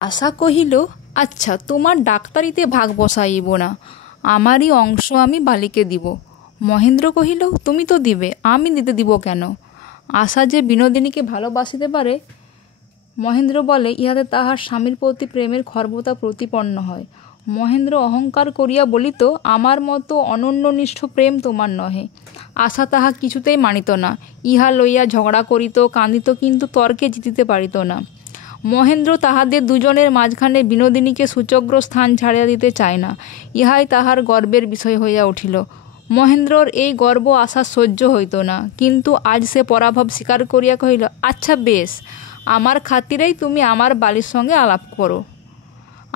আশা কহিল, আচ্ছা, তোমার ডাক্তারিতে ভাগ বসাইব না, আমারই অংশ আমি বালিকে দিব। মহেন্দ্র কহিল, তুমি তো দিবে, আমি দিতে দিব কেন? আশা যে বিনোদিনীকে ভালোবাসিতে পারে, মহেন্দ্র বলে, ইহাতে তাহার স্বামীর প্রতি প্রেমের খর্বতা প্রতিপন্ন হয়। মহেন্দ্র অহংকার করিয়া বলিত, আমার মতো অনন্যনিষ্ঠ প্রেম তোমার নহে। আশা তাহা কিছুতেই মানিত না, ইহা লইয়া ঝগড়া করিত, কাঁদিত, কিন্তু তর্কে জিতিতে পারিত না। মহেন্দ্র তাহাদের দুজনের মাঝখানে বিনোদিনীকে সুচগ্র স্থান ছাড়িয়া দিতে চায় না, ইহাই তাহার গর্বের বিষয় হইয়া উঠিল। মহেন্দ্রর এই গর্ব আশা সহ্য হইত না, কিন্তু আজ সে পরাভব স্বীকার করিয়া কহিল, আচ্ছা বেশ, আমার খাতিরেই তুমি আমার বালির সঙ্গে আলাপ করো।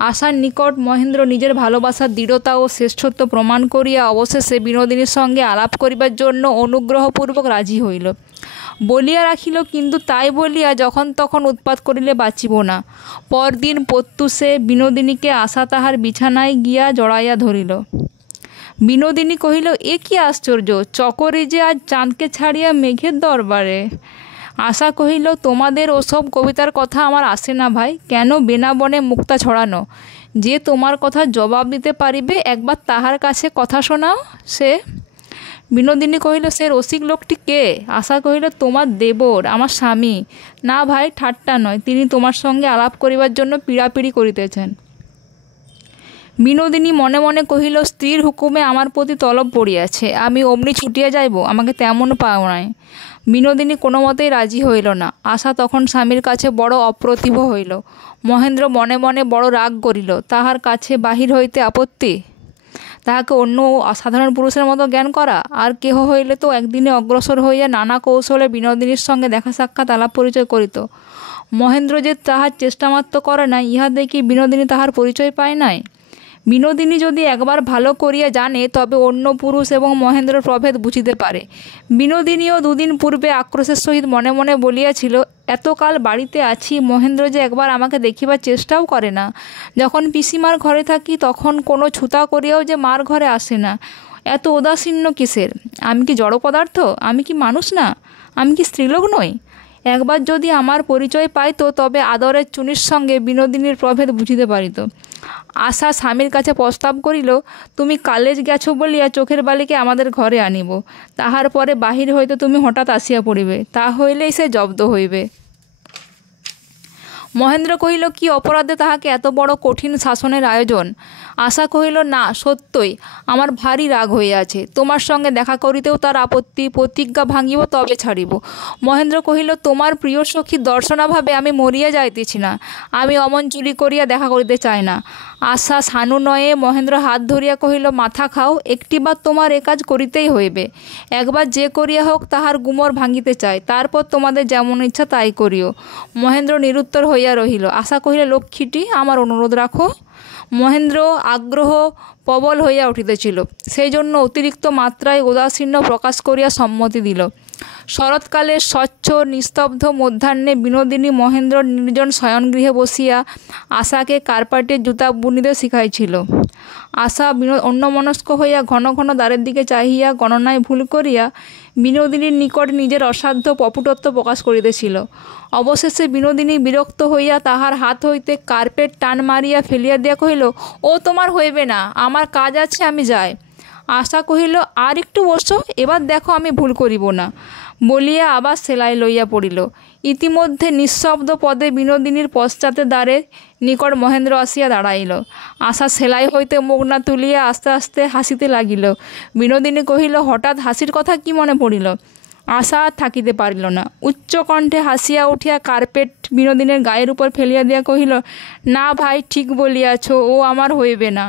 আশার নিকট মহেন্দ্র নিজের ভালোবাসার দৃঢ়তা ও শ্রেষ্ঠত্ব প্রমাণ করিয়া অবশেষে বিনোদিনীর সঙ্গে আলাপ করিবার জন্য অনুগ্রহপূর্বক রাজি হইল। বলিয়া রাখিল, কিন্তু তাই বলিয়া যখন তখন উৎপাত করিলে বাঁচিব না। পরদিন প্রত্যুষে বিনোদিনীকে আশা তাহার বিছানায় গিয়া জড়াইয়া ধরিল। বিনোদিনী কহিল, এ কি আশ্চর্য, চকরে যে আজ চাঁদকে ছাড়িয়া মেঘের দরবারে। আশা কহিল, তোমাদের ওসব কবিতার কথা আমার আসে না ভাই, কেন বেনাবনে মুক্তা ছড়ানো? যে তোমার কথা জবাব দিতে পারিবে, একবার তাহার কাছে কথা শোনাও। সে বিনোদিনী কহিল, সে রসিক লোকটি কে? আশা কহিল, তোমার দেবর, আমার স্বামী। না ভাই, ঠাট্টা নয়, তিনি তোমার সঙ্গে আলাপ করিবার জন্য পীড়াপিড়ি করিতেছেন। বিনোদিনী মনে মনে কহিল, স্ত্রীর হুকুমে আমার প্রতি তলব পড়িয়াছে, আমি অমনি ছুটিয়া যাইব, আমাকে তেমন পাও নাই। বিনোদিনী কোনো মতেই রাজি হইল না। আশা তখন স্বামীর কাছে বড় অপ্রতিভ হইল। মহেন্দ্র মনে মনে বড় রাগ করিল। তাহার কাছে বাহির হইতে আপত্তি, তাহাকে অন্য সাধারণ পুরুষের মতো জ্ঞান করা, আর কেহ হইলে তো একদিনে অগ্রসর হইয়া নানা কৌশলে বিনোদিনীর সঙ্গে দেখা সাক্ষাৎ আলাপ পরিচয় করিত। মহেন্দ্র যে তাহার চেষ্টামাত্র করে নাই, ইহা দেখি বিনোদিনী তাহার পরিচয় পায় নাই। বিনোদিনী যদি একবার ভালো করিয়া জানে, তবে অন্য পুরুষ এবং মহেন্দ্রের প্রভেদ বুঝিতে পারে। বিনোদিনীও দুদিন পূর্বে আক্রোশের সহিত মনে মনে বলিয়াছিল, এতকাল বাড়িতে আছি, মহেন্দ্র যে একবার আমাকে দেখিবার চেষ্টাও করে না। যখন পিসিমার ঘরে থাকি, তখন কোনো ছুতা করিয়াও যে মার ঘরে আসে না। এত উদাসীন্য কিসের? আমি কি জড় পদার্থ? আমি কি মানুষ না? আমি কি স্ত্রীলোক নই? একবার যদি আমার পরিচয় পাইত, তবে আদরের চুনির সঙ্গে বিনোদিনীর প্রভেদ বুঝিতে পারিত। আশা স্বামীর কাছে প্রস্তাব করিল, তুমি কালেজ গেছ বলিয়া চোখের বালিকে আমাদের ঘরে আনিব, তাহার পরে বাহির হইতে তুমি হঠাৎ আসিয়া পড়িবে, তা হইলেই সে জব্দ হইবে। মহেন্দ্র কহিল, কি অপরাধে তাহাকে এত বড় কঠিন শাসনের আয়োজন? আশা কহিল, না, সত্যই আমার ভারী রাগ হইয়াছে, তোমার সঙ্গে দেখা করিতেও তার আপত্তি, প্রতিজ্ঞা ভাঙিব তবে ছাড়িব। মহেন্দ্র কহিল, তোমার প্রিয় সখীর দর্শনাভাবে আমি মরিয়া যাইতেছি না, আমি অমন চুরি করিয়া দেখা করিতে চাই না। আশা সানুনয়ে মহেন্দ্র হাত ধরিয়া কহিল, মাথা খাও, একটিবার তোমার এ কাজ করিতেই হইবে। একবার যে করিয়া হোক তাহার গুমর ভাঙিতে চাই, তারপর তোমাদের যেমন ইচ্ছা তাই করিও। মহেন্দ্র নিরুত্তর হইয়া রহিল। আশা কহিল, লক্ষ্মীটি, আমার অনুরোধ রাখো। মহেন্দ্র আগ্রহ প্রবল হইয়া উঠিতেছিল, সেই জন্য অতিরিক্ত মাত্রায় উদাসীন্য প্রকাশ করিয়া সম্মতি দিল। শরৎকালের স্বচ্ছ নিস্তব্ধ মধ্যাহ্নে বিনোদিনী মহেন্দ্র নির্জন শয়নগৃহে বসিয়া আশাকে কার্পাটের জুতা বুনিতে শিখাইছিল। আশা অন্যমনস্ক হইয়া ঘন ঘন দ্বারের দিকে চাহিয়া গণনায় ভুল করিয়া বিনোদিনীর নিকট নিজের অসাধ্য পপুটত্ব প্রকাশ করিতেছিল। অবশেষে বিনোদিনী বিরক্ত হইয়া তাহার হাত হইতে কার্পেট টান মারিয়া ফেলিয়া দিয়া কহিল, ও তোমার হইবে না, আমার কাজ আছে, আমি যাই। আশা কহিল, আর একটু বসো, এবার দেখো আমি ভুল করিব না, বলিয়া আবার সেলাই লইয়া পড়িল। ইতিমধ্যে নিঃশব্দ পদে বিনোদিনীর পশ্চাতে দ্বারের নিকট মহেন্দ্র আসিয়া দাঁড়াইল। আশা সেলাই হইতে মুখ না তুলিয়া আস্তে আস্তে হাসিতে লাগিল। বিনোদিনী কহিল, হঠাৎ হাসির কথা কি মনে পড়িল? আশা আর থাকিতে পারিল না, উচ্চ কণ্ঠে হাসিয়া উঠিয়া কার্পেট বিনোদিনীর গায়ের উপর ফেলিয়া দিয়া কহিল, না ভাই, ঠিক বলিয়াছ, ও আমার হইবে না,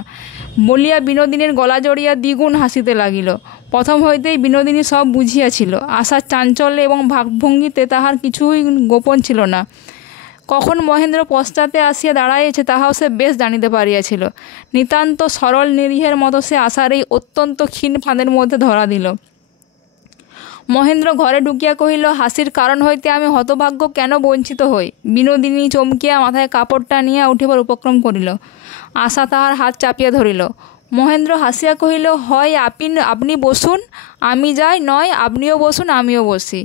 বলিয়া বিনোদিনীর গলা জড়িয়া দ্বিগুণ হাসিতে লাগিল। প্রথম হইতেই বিনোদিনী সব বুঝিয়াছিল। আশার চাঞ্চল্যে এবং ভাবভঙ্গিতে তাহার কিছুই গোপন ছিল না। কখন মহেন্দ্র পশ্চাতে আসিয়া দাঁড়াইয়াছে তাহাও সে বেশ জানিতে পারিয়াছিল। নিতান্ত সরল নিরীহের মতো সে আশার এই অত্যন্ত ক্ষীণ ফাঁদের মধ্যে ধরা দিল। মহেন্দ্র ঘরে ঢুকিয়া কহিল, হাসির কারণ হইতে আমি হতভাগ্য কেন বঞ্চিত হই? বিনোদিনী চমকিয়া মাথায় কাপড় টানিয়া উঠিবার উপক্রম করিল। আশা তাহার হাত চাপিয়া ধরিল। মহেন্দ্র হাসিয়া কহিল, হয় আপনি বসুন, আমি যাই, নয় আপনিও বসুন আমিও বসি।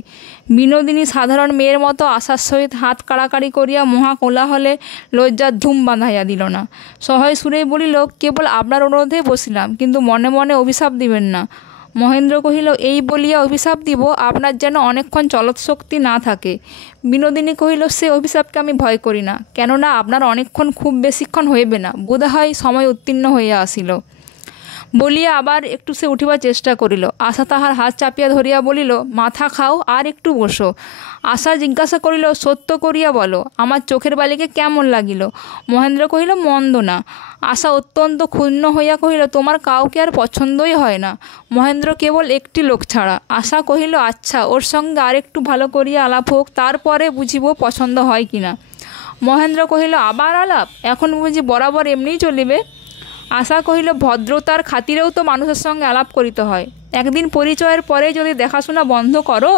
বিনোদিনী সাধারণ মেয়ের মতো আশার সহিত হাত কাড়াকাড়ি করিয়া মহা কোলাহলে লজ্জার ধুম বাঁধাইয়া দিল না। সহায় সুরেই বলিল, কেবল আপনার অনুরোধেই বসিলাম, কিন্তু মনে মনে অভিশাপ দিবেন না। মহেন্দ্র কহিল, এই বলিয়া অভিশাপ দিব, আপনার যেন অনেকক্ষণ চলৎশক্তি না থাকে। বিনোদিনী কহিল, সে অভিশাপকে আমি ভয় করি না, কেননা আপনার অনেকক্ষণ খুব বেশিক্ষণ হইবে না, বোধহয় সময় উত্তীর্ণ হইয়া আসিল। বলিয়া আবার একটু সে উঠিবার চেষ্টা করিল। আশা তাহার হাত চাপিয়া ধরিয়া বলিল, মাথা খাও, আর একটু বসো। আশা জিজ্ঞাসা করিল, সত্য করিয়া বলো, আমার চোখের বালিকে কেমন লাগিল? মহেন্দ্র কহিল, মন্দ না। আশা অত্যন্ত ক্ষুণ্ণ হইয়া কহিল, তোমার কাউকে আর পছন্দই হয় না, মহেন্দ্র কেবল একটি লোক ছাড়া। আশা কহিল, আচ্ছা, ওর সঙ্গে আর একটু ভালো করিয়া আলাপ হোক, তারপরে বুঝিব পছন্দ হয় কিনা। মহেন্দ্র কহিল, আবার আলাপ? এখন বুঝি বরাবর এমনিই চলিবে? আশা কহিল, ভদ্রতার খাতিরেও তো মানুষের সঙ্গে আলাপ করিতে হয়। একদিন পরিচয়ের পরে যদি দেখাশোনা বন্ধ করো,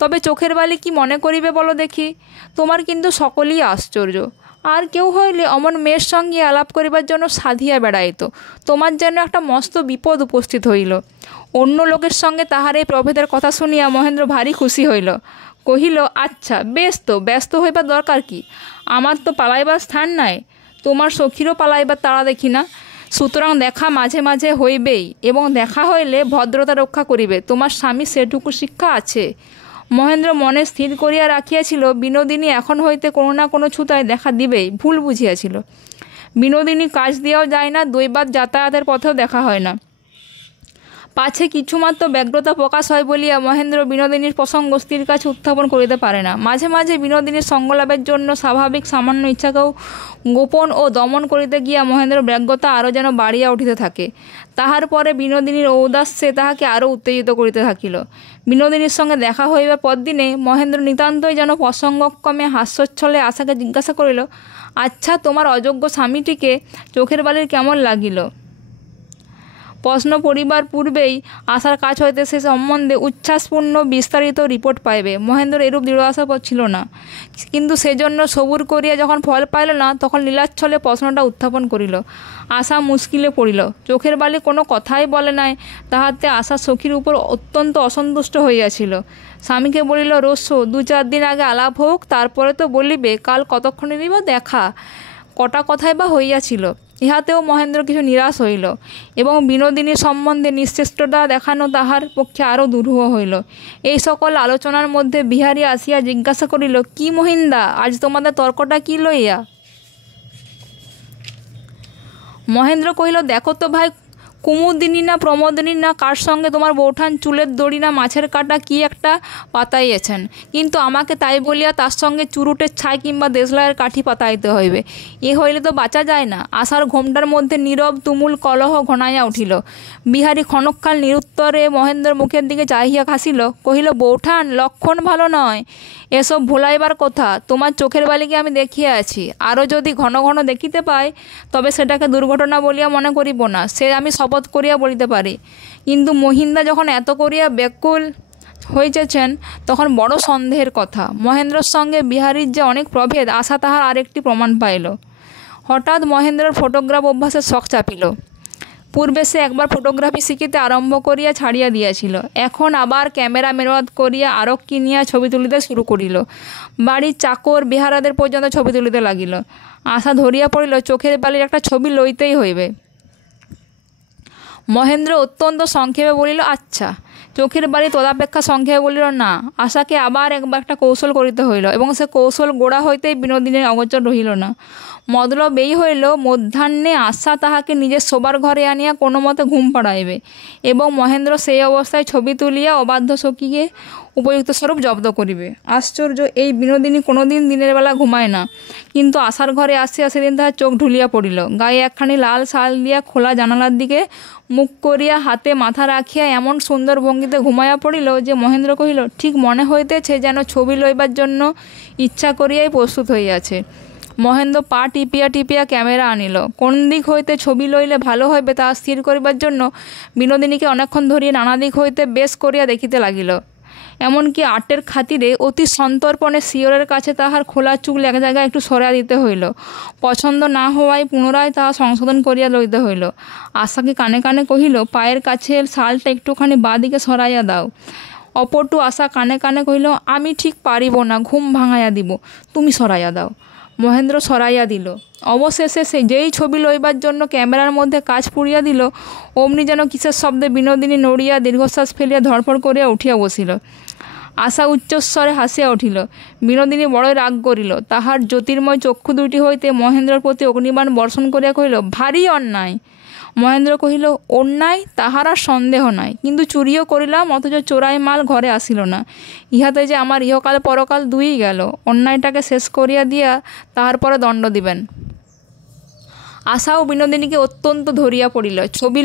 তবে চোখের বালি কি মনে করিবে বলো দেখি? তোমার কিন্তু সকলেই আশ্চর্য। আর কেউ হইলে অমন মেয়ের সঙ্গে আলাপ করিবার জন্য সাধিয়া বেড়াইত, তোমার যেন একটা মস্ত বিপদ উপস্থিত হইল। অন্য লোকের সঙ্গে তাহার এই প্রভেদের কথা শুনিয়া মহেন্দ্র ভারী খুশি হইল। কহিল, আচ্ছা বেশ, তো ব্যস্ত হইবার দরকার কি? আমার তো পালাইবার স্থান নাই, তোমার সখীরও পালাইবার তাড়া দেখি না। সুতরাং দেখা মাঝে মাঝে হইবেই, এবং দেখা হইলে ভদ্রতা রক্ষা করিবে, তোমার স্বামী সেটুকু শিক্ষা আছে। মহেন্দ্র মনে স্থির করিয়া রাখিয়াছিল, বিনোদিনী এখন হইতে কোনো না কোনো ছুতায় দেখা দিবেই, ভুল বুঝিয়াছিল। বিনোদিনী কাজ দিয়াও যায় না, দৈবাৎ যাতায়াতের পথেও দেখা হয় না। পাছে কিছুমাত্র ব্যগ্রতা প্রকাশ হয় বলিয়া মহেন্দ্র বিনোদিনীর প্রসঙ্গ স্ত্রীর কাছে উত্থাপন করিতে পারে না। মাঝে মাঝে বিনোদিনীর সঙ্গলাভের জন্য স্বাভাবিক সামান্য ইচ্ছাকেও গোপন ও দমন করিতে গিয়া মহেন্দ্র ব্যগ্রতা আরও যেন বাড়িয়া উঠিতে থাকে। তাহার পরে বিনোদিনীর ঔদাস্যে তাহাকে আরও উত্তেজিত করিতে থাকিল। বিনোদিনীর সঙ্গে দেখা হইবার পরদিনে মহেন্দ্র নিতান্তই যেন প্রসঙ্গক্রমে হাস্যোচ্ছলে আশাকে জিজ্ঞাসা করিল, আচ্ছা, তোমার অযোগ্য স্বামীটিকে চোখের বালির কেমন লাগিল? প্রশ্ন পড়িবার পূর্বেই আশার কাছ হইতে সে সম্বন্ধে উচ্ছ্বাসপূর্ণ বিস্তারিত রিপোর্ট পাইবে। মহেন্দ্র এরূপ দৃঢ় আশা ছিল না, কিন্তু সেজন্য সবুর করিয়া যখন ফল পাইল না, তখন লীলাচ্ছলে প্রশ্নটা উত্থাপন করিল। আশা মুশকিলে পড়িল। চোখের বালি কোনো কথাই বলে নাই, তাহাতে আশা সখীর উপর অত্যন্ত অসন্তুষ্ট হইয়াছিল। স্বামীকে বলিল, রস্য, 2-4 দিন আগে আলাপ হোক, তারপরে তো বলিবে কাল কতক্ষণে দিব দেখা, কটা কথাই বা হইয়াছিল। ইহাতেও মহেন্দ্র কিছু নিরাশ হইল, এবং বিনোদিনীর সম্বন্ধে নিশ্চেষ্টতা দেখানো তাহার পক্ষে আরও দুরূহ হইল। এই সকল আলোচনার মধ্যে বিহারী আসিয়া জিজ্ঞাসা করিল, কি মহিন্দা, আজ তোমাদের তর্কটা কি লইয়া? মহেন্দ্র কহিল, দেখো তো ভাই, কুমুদিনী না প্রমোদিনী না কার সঙ্গে তোমার বৌঠান চুলের দড়ি না মাছের কাটা কি একটা পাতাইয়েছেন, কিন্তু আমাকে তাই বলিয়া তার সঙ্গে চুরুটের ছাই কিংবা দেশলাইয়ের কাঠি পাতাইতে হইবে, এ হইলে তো বাঁচা যায় না। আশার ঘোমটার মধ্যে নীরব তুমুল কলহ ঘনাইয়া উঠিল। বিহারী ক্ষণকাল নিরুত্তরে মহেন্দ্রের মুখের দিকে চাহিয়া হাসিল, কহিল, বৌঠান, লক্ষণ ভালো নয়, এসব ভোলাইবার কথা। তোমার চোখের বালিকে আমি দেখিয়া আছি, আরও যদি ঘন ঘন দেখিতে পাই, তবে সেটাকে দুর্ঘটনা বলিয়া মনে করিব না, সে আমি শপথ করিয়া বলিতে পারি। কিন্তু মহিন্দা যখন এত করিয়া ব্যাকুল হইতেছেন, তখন বড় সন্দেহের কথা। মহেন্দ্রর সঙ্গে বিহারীর যে অনেক প্রভেদ, আশা তাহার আরেকটি প্রমাণ পাইল। হঠাৎ মহেন্দ্রের ফটোগ্রাফ অভ্যাসের শখ চাপিল। পূর্বে সে একবার ফটোগ্রাফি শিখিতে আরম্ভ করিয়া ছাড়িয়া দিয়াছিল, এখন আবার ক্যামেরা মেরামত করিয়া আরক কিনিয়া ছবি তুলিতে শুরু করিল। বাড়ির চাকর বেহারাদের পর্যন্ত ছবি তুলিতে লাগিল। আশা ধরিয়া পড়িল, চোখের বালির একটা ছবি লইতেই হইবে। মহেন্দ্র অত্যন্ত সংক্ষেপে বলিল, আচ্ছা। চোখের বালি তদাপেক্ষা সংক্ষেপে বলিল, না। আশাকে আবার একবার একটা কৌশল করিতে হইল, এবং সে কৌশল গোড়া হইতেই বিনোদিনীর অগোচর রহিল না। মতলব এই হইল, মধ্যাহ্নে আশা তাহাকে নিজের শোবার ঘরে আনিয়া কোনো মতে ঘুম পাড়াইবে, এবং মহেন্দ্র সেই অবস্থায় ছবি তুলিয়া অবাধ্য সখীকে উপযুক্ত স্বরূপ জব্দ করিবে। আশ্চর্য, এই বিনোদিনী কোনোদিন দিনের বেলা ঘুমায় না, কিন্তু আশার ঘরে আসিয়া সেদিন তাহার চোখ ঢুলিয়া পড়িল। গায়ে একখানি লাল শাল দিয়া খোলা জানালার দিকে মুখ করিয়া হাতে মাথা রাখিয়া এমন সুন্দর ভঙ্গিতে ঘুমাইয়া পড়িল যে মহেন্দ্র কহিল, ঠিক মনে হইতেছে যেন ছবি লইবার জন্য ইচ্ছা করিয়াই প্রস্তুত হইয়াছে। মহেন্দ্র পা টিপিয়া টিপিয়া ক্যামেরা আনিল। কোন দিক হইতে ছবি লইলে ভালো হইবে তা স্থির করিবার জন্য বিনোদিনীকে অনেকক্ষণ ধরিয়া নানা দিক হইতে বেশ করিয়া দেখিতে লাগিল। এমনকি আর্টের খাতিরে অতি সন্তর্পণে শিয়রের কাছে তাহার খোলা চুল এক জায়গায় একটু সরাইয়া দিতে হইল। পছন্দ না হওয়ায় পুনরায় তাহা সংশোধন করিয়া লইতে হইল। আশাকে কানে কানে কহিল, পায়ের কাছে শালটা একটুখানি বাঁদিকে সরাইয়া দাও। অপটু আশা কানে কানে কহিল, আমি ঠিক পারিব না, ঘুম ভাঙাইয়া দিব, তুমি সরাইয়া দাও। মহেন্দ্র সরাইয়া দিল। অবশেষে সে যেই ছবি লইবার জন্য ক্যামেরার মধ্যে কাজ পুড়িয়া দিল, অমনি যেন কিসের শব্দে বিনোদিনী নড়িয়া দীর্ঘশ্বাস ফেলিয়া ধরফড় করিয়া উঠিয়া বসিল। আশা উচ্চস্বরে হাসিয়া উঠিল। বিনোদিনী বড়ই রাগ করিল। তাহার জ্যোতির্ময় চক্ষু দুইটি হইতে মহেন্দ্রের প্রতি অগ্নিবাণ বর্ষণ করিয়া কহিল, ভারী অন্যায়। মহেন্দ্র কহিল, অন্যায় তাহার আর সন্দেহ নাই, কিন্তু চুরিও করিলাম, অথচ চোরাই মাল ঘরে আসিল না। ইহাতে যে আমার ইহকাল পরকাল দুইই গেল। অন্যায়টাকে শেষ করিয়া দিয়া তাহার পরে দণ্ড দিবেন। আশাও বিনোদিনীকে অত্যন্ত ধরিয়া পড়িল। ছবি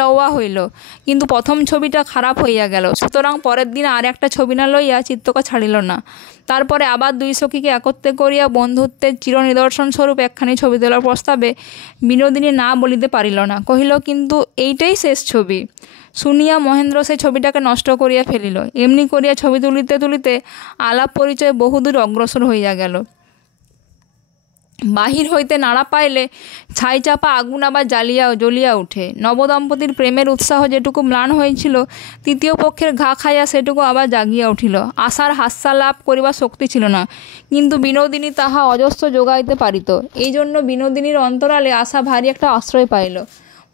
লওয়া হইল, কিন্তু প্রথম ছবিটা খারাপ হইয়া গেল। সুতরাং পরের দিন আর একটা ছবি না লইয়া চিত্তকা ছাড়িল না। তারপরে আবার দুই সখীকে একত্রে করিয়া বন্ধুত্বের চিরনিদর্শন স্বরূপ একখানি ছবি তোলার প্রস্তাবে বিনোদিনী না বলিতে পারিল না। কহিল, কিন্তু এইটাই শেষ ছবি। শুনিয়া মহেন্দ্র সেই ছবিটাকে নষ্ট করিয়া ফেলিল। এমনি করিয়া ছবি তুলিতে তুলিতে আলাপ পরিচয় বহুদূর অগ্রসর হইয়া গেল। বাহির হইতে নাড়া পাইলে ছাই চাপা আগুন আবার জ্বলিয়া উঠে। নবদম্পতির প্রেমের উৎসাহ যেটুকু ম্লান হয়েছিল, তৃতীয় পক্ষের ঘা খাইয়া সেটুকু আবার জাগিয়া উঠিল। আশার হাস্যালাপ করিবার শক্তি ছিল না, কিন্তু বিনোদিনী তাহা অজস্র যোগাইতে পারিত। এই জন্য বিনোদিনীর অন্তরালে আশা ভারী একটা আশ্রয় পাইল।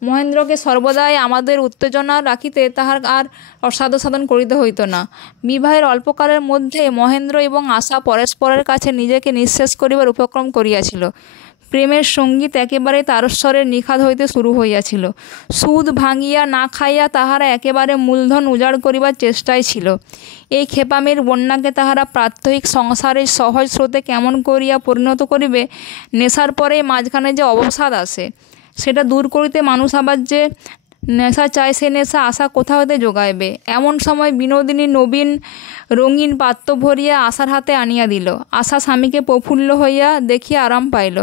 মহেন্দ্রকে সর্বদাই আমাদের উত্তেজনা রাখিতে তাহার আর অসাধ্য সাধন করিতে হইত না। বিবাহের অল্পকালের মধ্যে মহেন্দ্র এবং আশা পরস্পরের কাছে নিজেকে নিঃশেষ করিবার উপক্রম করিয়াছিল। প্রেমের সঙ্গীত একেবারে তারস্বরের নিখাত হইতে শুরু হইয়াছিল। সুদ ভাঙিয়া না খাইয়া তাহারা একেবারে মূলধন উজাড় করিবার চেষ্টায় ছিল। এই ক্ষেপামির বন্যাকে তাহারা প্রাত্যহিক সংসারের সহজ স্রোতে কেমন করিয়া পরিণত করিবে, নেশার পরেই মাঝখানে যে অবসাদ আসে, সেটা দূর করিতে মানুষ আবার যে নেশা চায়, সে নেশা আশা কোথা হইতে যোগাইবে। এমন সময় বিনোদিনী নবীন রঙিন পাত্র ভরিয়া আশার হাতে আনিয়া দিল। আশা স্বামীকে প্রফুল্ল হইয়া দেখিয়া আরাম পাইল।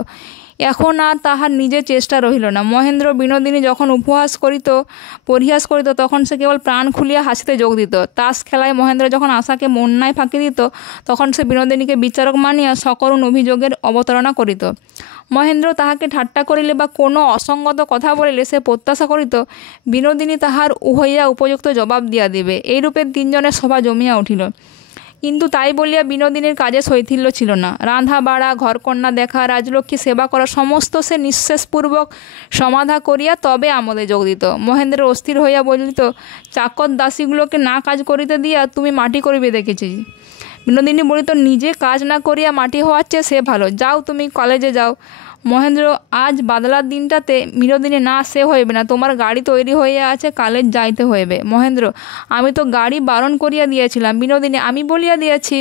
এখন আর তাহার নিজের চেষ্টা রহিল না। মহেন্দ্র বিনোদিনী যখন পরিহাস করিত তখন সে কেবল প্রাণ খুলিয়া হাসিতে যোগ দিত। তাস খেলায় মহেন্দ্র যখন আশাকে মন্যায় ফাঁকি দিত, তখন সে বিনোদিনীকে বিচারক মানিয়া সকরুণ অভিযোগের অবতারণা করিত। মহেন্দ্র তাহাকে ঠাট্টা করিলে বা কোনো অসঙ্গত কথা বলিলে সে প্রত্যাশা করিত বিনোদিনী তাহার উহইয়া উপযুক্ত জবাব দিয়া দিবে। এইরূপে তিনজনের সভা জমিয়া উঠিল। কিন্তু তাই বলিয়া বিনোদিনীর কাজে শৈথিল্য ছিল না। রাঁধা বাড়া, ঘরকন্যা দেখা, রাজলক্ষ্মী সেবা করা সমস্ত সে নিঃশেষপূর্বক সমাধা করিয়া তবে আমোদে যোগ দিত। মহেন্দ্র অস্থির হইয়া বলিত, চাকর দাসীগুলোকে না কাজ করিতে দিয়া তুমি মাটি করিবে দেখেছি। বিনোদিনী বলিত, নিজে কাজ না করিয়া মাটি হওয়ার চেয়ে সে ভালো, যাও তুমি কলেজে যাও। মহেন্দ্র, আজ বাদলার দিনটাতে। বিনোদিনী, না সে হইবে না, তোমার গাড়ি তৈরি হইয়া আছে, কলেজ যাইতে হইবে। মহেন্দ্র, আমি তো গাড়ি বারণ করিয়া দিয়াছিলাম। বিনোদিনী, আমি বলিয়া দিয়াছি।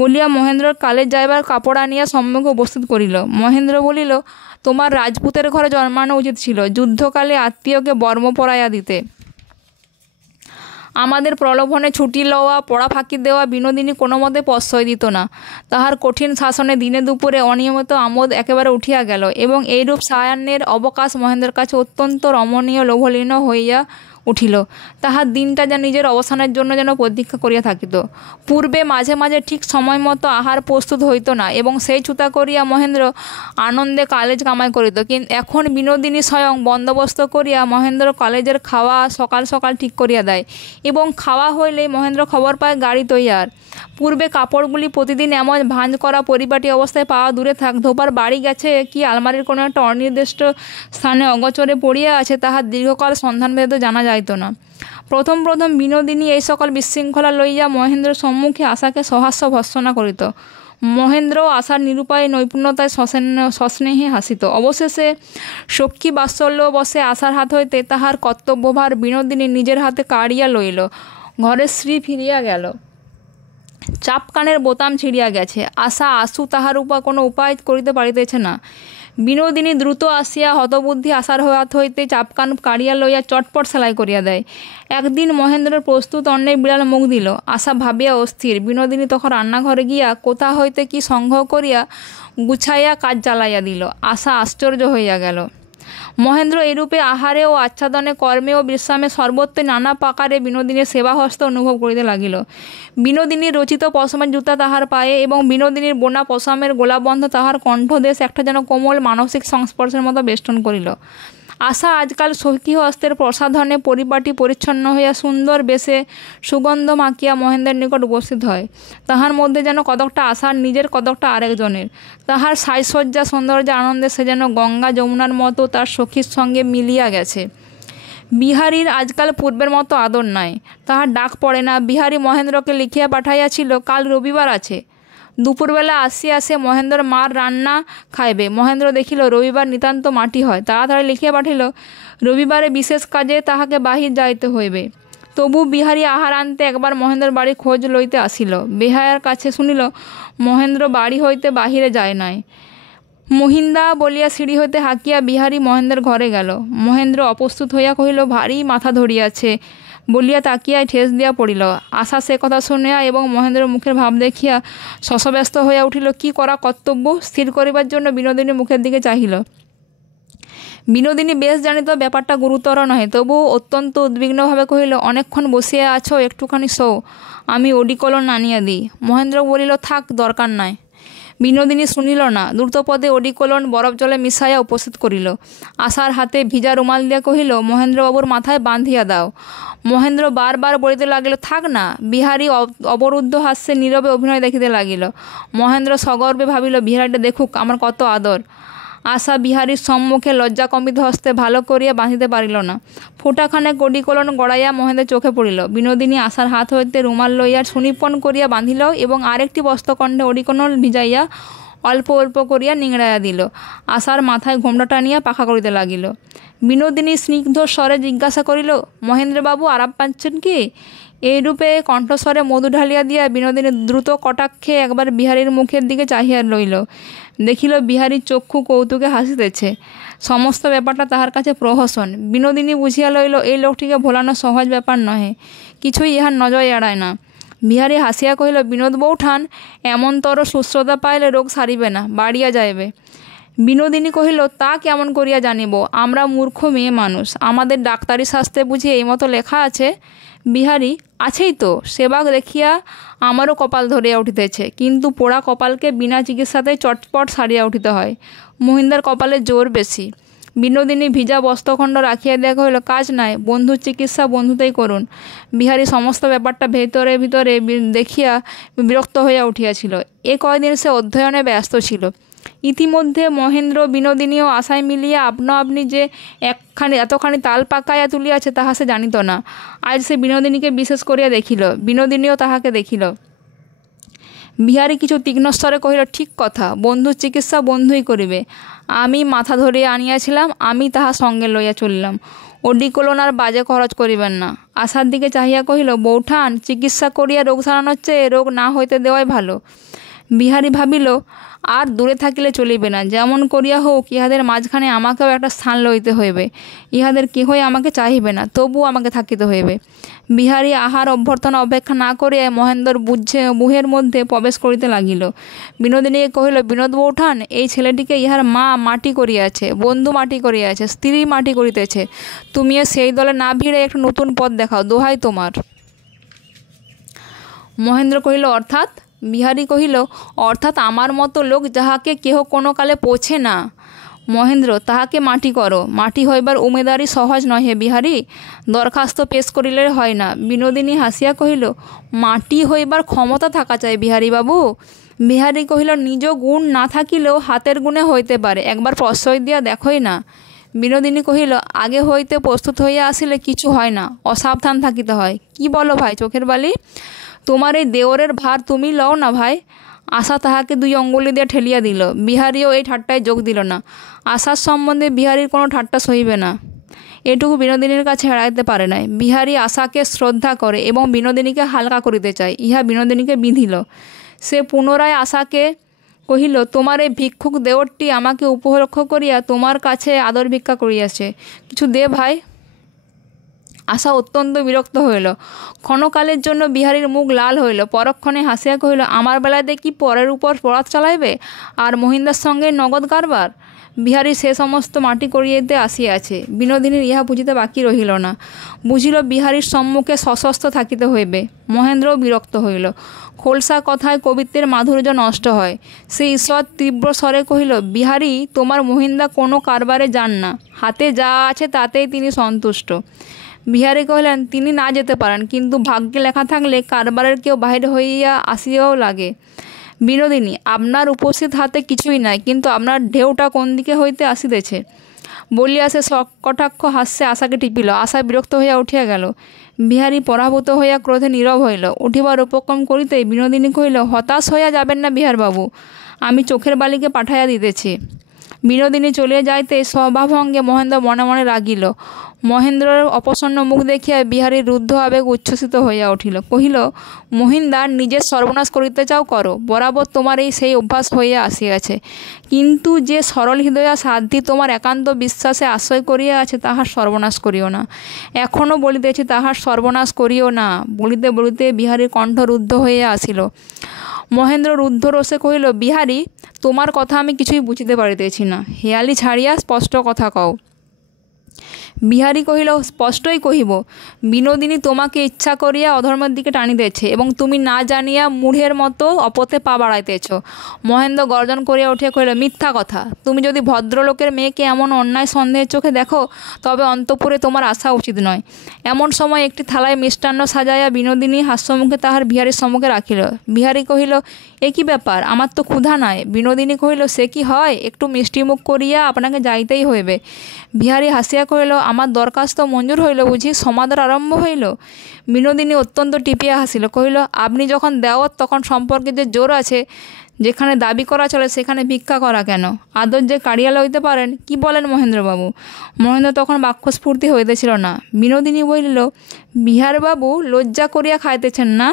বলিয়া মহেন্দ্র কলেজ যাইবার কাপড় আনিয়া সম্মুখে উপস্থিত করিল। মহেন্দ্র বলিল, তোমার রাজপুতের ঘরে জন্মানো উচিত ছিল, যুদ্ধকালে আত্মীয়কে বর্ম পরাইয়া দিতে। আমাদের প্রলোভনে ছুটি লওয়া, পড়া ফাঁকি দেওয়া বিনোদিনী কোনো মতে প্রশ্রয় দিত না। তাহার কঠিন শাসনে দিনে দুপুরে অনিয়মিত আমোদ একেবারে উঠিয়া গেল, এবং এইরূপ সায়াহ্নের অবকাশ মহেন্দ্রের কাছে অত্যন্ত রমণীয় লোভলীন হইয়া উঠিল। তাহার দিনটা যেন নিজের অবসানের জন্য যেন প্রতীক্ষা করিয়া থাকিত। পূর্বে মাঝে মাঝে ঠিক সময় মতো আহার প্রস্তুত হইত না, এবং সেই ছুতা করিয়া মহেন্দ্র আনন্দে কলেজ কামাই করিত। কিন্তু এখন বিনোদিনী স্বয়ং বন্দোবস্ত করিয়া মহেন্দ্র কলেজের খাওয়া সকাল সকাল ঠিক করিয়া দেয়, এবং খাওয়া হইলেই মহেন্দ্র খবর পায় গাড়ি তৈয়ার। পূর্বে কাপড়গুলি প্রতিদিন এমন ভাঁজ করা পরিপাটি অবস্থায় পাওয়া দূরে থাক, ধোপার বাড়ি গেছে কি আলমারির কোনো একটা অনির্দিষ্ট স্থানে অগোচরে পড়িয়া আছে, তাহার দীর্ঘকাল সন্ধান ভেদ জানা যাইত না। প্রথম প্রথম বিনোদিনী এই সকল বিশৃঙ্খলা লইয়া মহেন্দ্রের সম্মুখে আশাকে সহাস্য ভর্ৎসনা করিত। মহেন্দ্র আশার নিরুপায় নৈপুণ্যতায় সস্নেহে হাসিত। অবশেষে সখী বাৎসল্য বসে আশার হাত হইতে তাহার কর্তব্যভার বিনোদিনী নিজের হাতে কাড়িয়া লইল। ঘরের শ্রী ফিরিয়া গেল। চাপকানের বোতাম ছিঁড়িয়া গেছে। আশা আশু তাহার কোনো উপায় করিতে পারিতেছে না। বিনোদিনী দ্রুত আসিয়া হতবুদ্ধি আশার হাত হইতে চাপকান কাড়িয়া লইয়া চটপট সেলাই করিয়া দেয়। একদিন মহেন্দ্রের প্রস্তুত অন্নের বিড়াল মুখ দিল। আশা ভাবিয়া অস্থির। বিনোদিনী তখন রান্নাঘরে গিয়া কোথা হইতে কি সংগ্রহ করিয়া গুছাইয়া কাজ চালাইয়া দিল। আশা আশ্চর্য হইয়া গেল। মহেন্দ্র এরূপে আহারে ও আচ্ছাদনে, কর্মে ও বিশ্রামে সর্বত্র নানা প্রকারে বিনোদিনীর সেবাহস্ত অনুভব করিতে লাগিল। বিনোদিনীর রচিত পশমের জুতা তাহার পায়ে এবং বিনোদিনীর বোনা পশমের গোলাবন্ধ তাহার কণ্ঠদেশ একটা যেন কোমল মানসিক সংস্পর্শের মতো বেষ্টন করিল। আশা আজকাল সখী হস্তের প্রসাধনে পরিপাটি পরিচ্ছন্ন হইয়া সুন্দর বেশে সুগন্ধ মাখিয়া মহেন্দ্রের নিকট উপস্থিত হয়। তাহার মধ্যে যেন কতকটা আশার নিজের, কতকটা আরেকজনের। তাহার সাজসজ্জা সৌন্দর্য আনন্দে সে যেন গঙ্গা যমুনার মতো তার সখীর সঙ্গে মিলিয়া গেছে। বিহারীর আজকাল পূর্বের মতো আদর নাই, তাহার ডাক পড়ে না। বিহারী মহেন্দ্রকে লিখিয়া পাঠাইয়াছিল কাল রবিবার আছে, দুপুরবেলা আসিয়া সে মহেন্দ্র মার রান্না খাইবে। মহেন্দ্র দেখিল রবিবার নিতান্ত মাটি হয়, তাড়াতাড়ি লিখিয়া পাঠিল রবিবারে বিশেষ কাজে তাহাকে বাহির যাইতে হইবে। তবু বিহারী আহার আনতে একবার মহেন্দ্র বাড়ি খোঁজ লইতে আসিল। বেহায়ার কাছে শুনিল মহেন্দ্র বাড়ি হইতে বাহিরে যায় নাই। মহিন্দা বলিয়া সিঁড়ি হইতে হাঁকিয়া বিহারী মহেন্দ্রের ঘরে গেল। মহেন্দ্র অপ্রস্তুত হইয়া কহিল, ভারী মাথা ধরিয়াছে বলিয়া তাকিয়ায় ঠেস দিয়া পড়িল। আশা সে কথা শুনিয়া এবং মহেন্দ্রের মুখের ভাব দেখিয়া শশব্যস্ত হইয়া উঠিল। কি করা কর্তব্য স্থির করিবার জন্য বিনোদিনীর মুখের দিকে চাহিল। বিনোদিনী বেশ জানিত ব্যাপারটা গুরুতর নহে, তবু অত্যন্ত উদ্বিগ্নভাবে কহিল, অনেকক্ষণ বসিয়া আছো, একটুখানি শোও, আমি ওডিকলন আনিয়া দিই। মহেন্দ্র বলিল, থাক, দরকার নাই। বিনোদিনী শুনিল না, দ্রুতপদে ওডিকলন বরফ জলে মিশাইয়া উপস্থিত করিল। আশার হাতে ভিজা রুমাল দিয়া কহিল, মহেন্দ্রবাবুর মাথায় বাঁধিয়া দাও। মহেন্দ্র বারবার বলিতে লাগিল, থাক না। বিহারী অবরুদ্ধ হাস্যে নীরবে অভিনয় দেখিতে লাগিল। মহেন্দ্র সগর্বে ভাবিল, বিহারীটা দেখুক আমার কত আদর। আশা বিহারীর সম্মুখে লজ্জাকম্পিত হস্তে ভালো করিয়া বাঁধিতে পারিল না। ফোঁটাখানেক ওডিকলন গড়াইয়া মহেন্দ্রের চোখে পড়িল। বিনোদিনী আশার হাত হইতে রুমাল লইয়া সুনিপুণ করিয়া বাঁধিল এবং আরেকটি বস্ত্রকণ্ঠে ওডিকলন ভিজাইয়া অল্প অল্প করিয়া নিংড়াইয়া দিল। আশার মাথায় ঘোমটা টানিয়া পাখা করিতে লাগিল। বিনোদিনী স্নিগ্ধ স্বরে জিজ্ঞাসা করিল, মহেন্দ্রবাবু আরাম পাচ্ছেন কি? এইরূপে কণ্ঠস্বরে মধু ঢালিয়া দিয়া বিনোদিনী দ্রুত কটাক্ষে একবার বিহারীর মুখের দিকে চাহিয়া লইল। দেখিল বিহারীর চক্ষু কৌতুকে হাসিতেছে। সমস্ত ব্যাপারটা তাহার কাছে প্রহসন। বিনোদিনী বুঝিয়া লইল এই লোকটিকে ভোলানো সহজ ব্যাপার নহে, কিছুই ইহার নজর এড়ায় না। বিহারী হাসিয়া কহিল, বিনোদ বৌঠান, এমনতর সুশ্রোতা পাইলে রোগ সারিবে না, বাড়িয়া যাইবে। বিনোদিনী কহিল, তা কেমন করিয়া জানিব? আমরা মূর্খ মেয়ে মানুষ, আমাদের ডাক্তারি শাস্ত্রে বুঝি এই মতো লেখা আছে? বিহারী, আছেই তো, সেবা দেখিয়া আমারও কপাল ধরিয়া উঠিতেছে, কিন্তু পোড়া কপালকে বিনা চিকিৎসাতেই চটপট সারিয়া উঠিতে হয়। মহিন্দার কপালে জোর বেশি। বিনোদিনী ভিজা বস্ত্রখণ্ড রাখিয়া দিয়া কহিল, কাজ নাই, বন্ধুর চিকিৎসা বন্ধুতেই করুন। বিহারী সমস্ত ব্যাপারটা ভিতরে ভিতরে দেখিয়া বিরক্ত হইয়া উঠিয়াছিল। এ কয়দিন সে অধ্যয়নে ব্যস্ত ছিল। ইতিমধ্যে মহেন্দ্র, বিনোদিনী ও আশায় মিলিয়া আপনা আপনি যে এতখানি তাল পাকাইয়া তুলিয়াছে তাহা সে জানিত না। আজ সে বিনোদিনীকে বিশেষ করিয়া দেখিল, বিনোদিনীও তাহাকে দেখিল। বিহারী কিছু তীক্ষ্ণস্বরে কহিল, ঠিক কথা, বন্ধুর চিকিৎসা বন্ধুই করিবে। আমি মাথা ধরিয়া আনিয়াছিলাম, আমি তাহা সঙ্গে লইয়া চলিলাম। ওডিকলন আর বাজে খরচ করিবেন না। আশার দিকে চাহিয়া কহিল, বৌঠান, চিকিৎসা করিয়া রোগ সারানোর চেয়ে রোগ না হইতে দেওয়াই ভালো। বিহারী ভাবিল, আর দূরে থাকিলে চলিবে না, যেমন করিয়া হোক ইহাদের মাঝখানে আমাকেও একটা স্থান লইতে হইবে। ইহাদের কেহই আমাকে চাহিবে না, তবু আমাকে থাকিতে হইবে। বিহারী আহার অভ্যর্থনা অপেক্ষা না করিয়া মহেন্দ্র বুহের মধ্যে প্রবেশ করিতে লাগিল। বিনোদিনীকে কহিল, বিনোদ বৌঠান, এই ছেলেটিকে ইহার মা মাটি করিয়াছে, বন্ধু মাটি করিয়াছে, স্ত্রী মাটি করিতেছে। তুমিও সেই দলে না ভিড়ে একটু নতুন পথ দেখাও, দোহাই তোমার। মহেন্দ্র কহিল, অর্থাৎ? বিহারী কহিল, অর্থাৎ আমার মতো লোক যাহাকে কেহ কোনো কালে পোছে না। মহেন্দ্র, তাহাকে মাটি করো। মাটি হইবার উমেদারি সহজ নহে বিহারী, দরখাস্ত পেশ করিলে হয় না। বিনোদিনী হাসিয়া কহিল, মাটি হইবার ক্ষমতা থাকা চাই বিহারীবাবু। বিহারী কহিল, নিজ গুণ না থাকিলেও হাতের গুণে হইতে পারে, একবার প্রশ্রয় দিয়া দেখোই না। বিনোদিনী কহিল, আগে হইতে প্রস্তুত হইয়া আসিলে কিছু হয় না, অসাবধান থাকিতে হয়। কি বলো ভাই চোখের বালি? তোমার এই দেওরের ভার তুমি লও না ভাই। আশা তাহাকে 2 অঙ্গুলি দিয়ে ঠেলিয়া দিল। বিহারীও এই ঠাট্টায় যোগ দিল না। আশার সম্বন্ধে বিহারীর কোনো ঠাট্টা সহিবে না, এটুকু বিনোদিনীর কাছে এড়াইতে পারে নাই। বিহারী আশাকে শ্রদ্ধা করে এবং বিনোদিনীকে হালকা করিতে চায়, ইহা বিনোদিনীকে বিঁধিল। সে পুনরায় আশাকে কহিল, তোমার এই ভিক্ষুক দেওরটি আমাকে উপলক্ষ করিয়া তোমার কাছে আদর ভিক্ষা করিয়াছে, কিছু দে ভাই। আশা অত্যন্ত বিরক্ত হইল। ক্ষণকালের জন্য বিহারীর মুখ লাল হইল, পরক্ষণে হাসিয়া কহিল, আমার বেলাতে কি পরের উপর পরাত চালাইবে, আর মহিন্দার সঙ্গে নগদ কারবার? বিহারী সে সমস্ত মাটি করিয়াইতে আসিয়াছে। বিনোদিনীর ইহা বুঝিতে বাকি রহিল না। বুঝিল বিহারীর সম্মুখে সশস্ত্র থাকিতে হইবে। মহেন্দ্রও বিরক্ত হইল। খোলসা কথায় কবিত্বের মাধুর্য নষ্ট হয়। সে ঈষৎ তীব্র স্বরে কহিল, বিহারী, তোমার মহিন্দা কোনো কারবারে যান না, হাতে যা আছে তাতেই তিনি সন্তুষ্ট। বিহারী কহিলেন, তিনি না যেতে পারেন, কিন্তু ভাগ্যে লেখা থাকলে কারবারের কেউ বাহির হইয়া আসিয়াও লাগে। বিনোদিনী, আপনার উপস্থিত হাতে কিছুই নাই, কিন্তু আপনার ঢেউটা কোন দিকে হইতে আসিতেছে? বলিয়া সে সকটাক্ষ হাস্যে আশাকে টিপিল। আশা বিরক্ত হইয়া উঠিয়া গেল। বিহারী পরাভূত হইয়া ক্রোধে নীরব হইল। উঠিবার উপক্রম করিতেই বিনোদিনী কহিল, হতাশ হইয়া যাবেন না বিহারবাবু, আমি চোখের বালিকে পাঠাইয়া দিতেছি। বিনোদিনী চলিয়া যাইতে স্বভাবভঙ্গে মহেন্দ্র মনে মনে রাগিল। মহেন্দ্রের অপ্রসন্ন মুখ দেখিয়া বিহারীর রুদ্ধ আবেগ উচ্ছ্বসিত হইয়া উঠিল। কহিল, মহিন্দা, নিজের সর্বনাশ করিতে চাও করো, বরাবর তোমার এই সেই অভ্যাস হইয়া আসিয়াছে, কিন্তু যে সরল হৃদয়া সাধ্যি তোমার একান্ত বিশ্বাসে আশ্রয় করিয়া আছে, তাহার সর্বনাশ করিও না। এখনও বলিতেছি, তাহার সর্বনাশ করিও না। বলিতে বলিতে বিহারীর কণ্ঠ রুদ্ধ হইয়া আসিল। মহেন্দ্র রুদ্ধ রোষে কহিল, বিহারী, তোমার কথা আমি কিছুই বুঝিতে পারিতেছি না, হেয়ালি ছাড়িয়া স্পষ্ট কথা কও। বিহারী কহিল, স্পষ্টই কহিব। বিনোদিনী তোমাকে ইচ্ছা করিয়া অধর্মের দিকে টানিতেছে, এবং তুমি না জানিয়া মূঢ়ের মতো অপথে পা বাড়াইতেছ। মহেন্দ্র গর্জন করিয়া উঠিয়া কহিল, মিথ্যা কথা! তুমি যদি ভদ্রলোকের মেয়েকে এমন অন্যায় সন্দেহের চোখে দেখো, তবে অন্তঃপুরে তোমার আসা উচিত নয়। এমন সময় একটি থালায় মিষ্টান্ন সাজাইয়া বিনোদিনী হাস্যমুখে তাহার বিহারীর সম্মুখে রাখিল। বিহারী কহিল, এ কি ব্যাপার, আমার তো ক্ষুধা নাই। বিনোদিনী কহিল, সে কি হয়, একটু মিষ্টিমুখ করিয়া আপনাকে যাইতেই হইবে। বিহারী হাসিয়া কহিল, আমার দরখাস্ত মঞ্জুর হইল বুঝি, সমাদর আরম্ভ হইল? বিনোদিনী অত্যন্ত টিপিয়া হাসিল, কহিল, আপনি যখন দেওয়ার, তখন সম্পর্কে যে জোর আছে, যেখানে দাবি করা চলে সেখানে ভিক্ষা করা কেন? আদর যে কাড়িয়া লইতে পারেন, কি বলেন মহেন্দ্রবাবু? মহেন্দ্র তখন বাক্যস্ফূর্তি হইতেছিল না। বিনোদিনী বলিল, বিহারবাবু লজ্জা করিয়া খাইতেছেন না,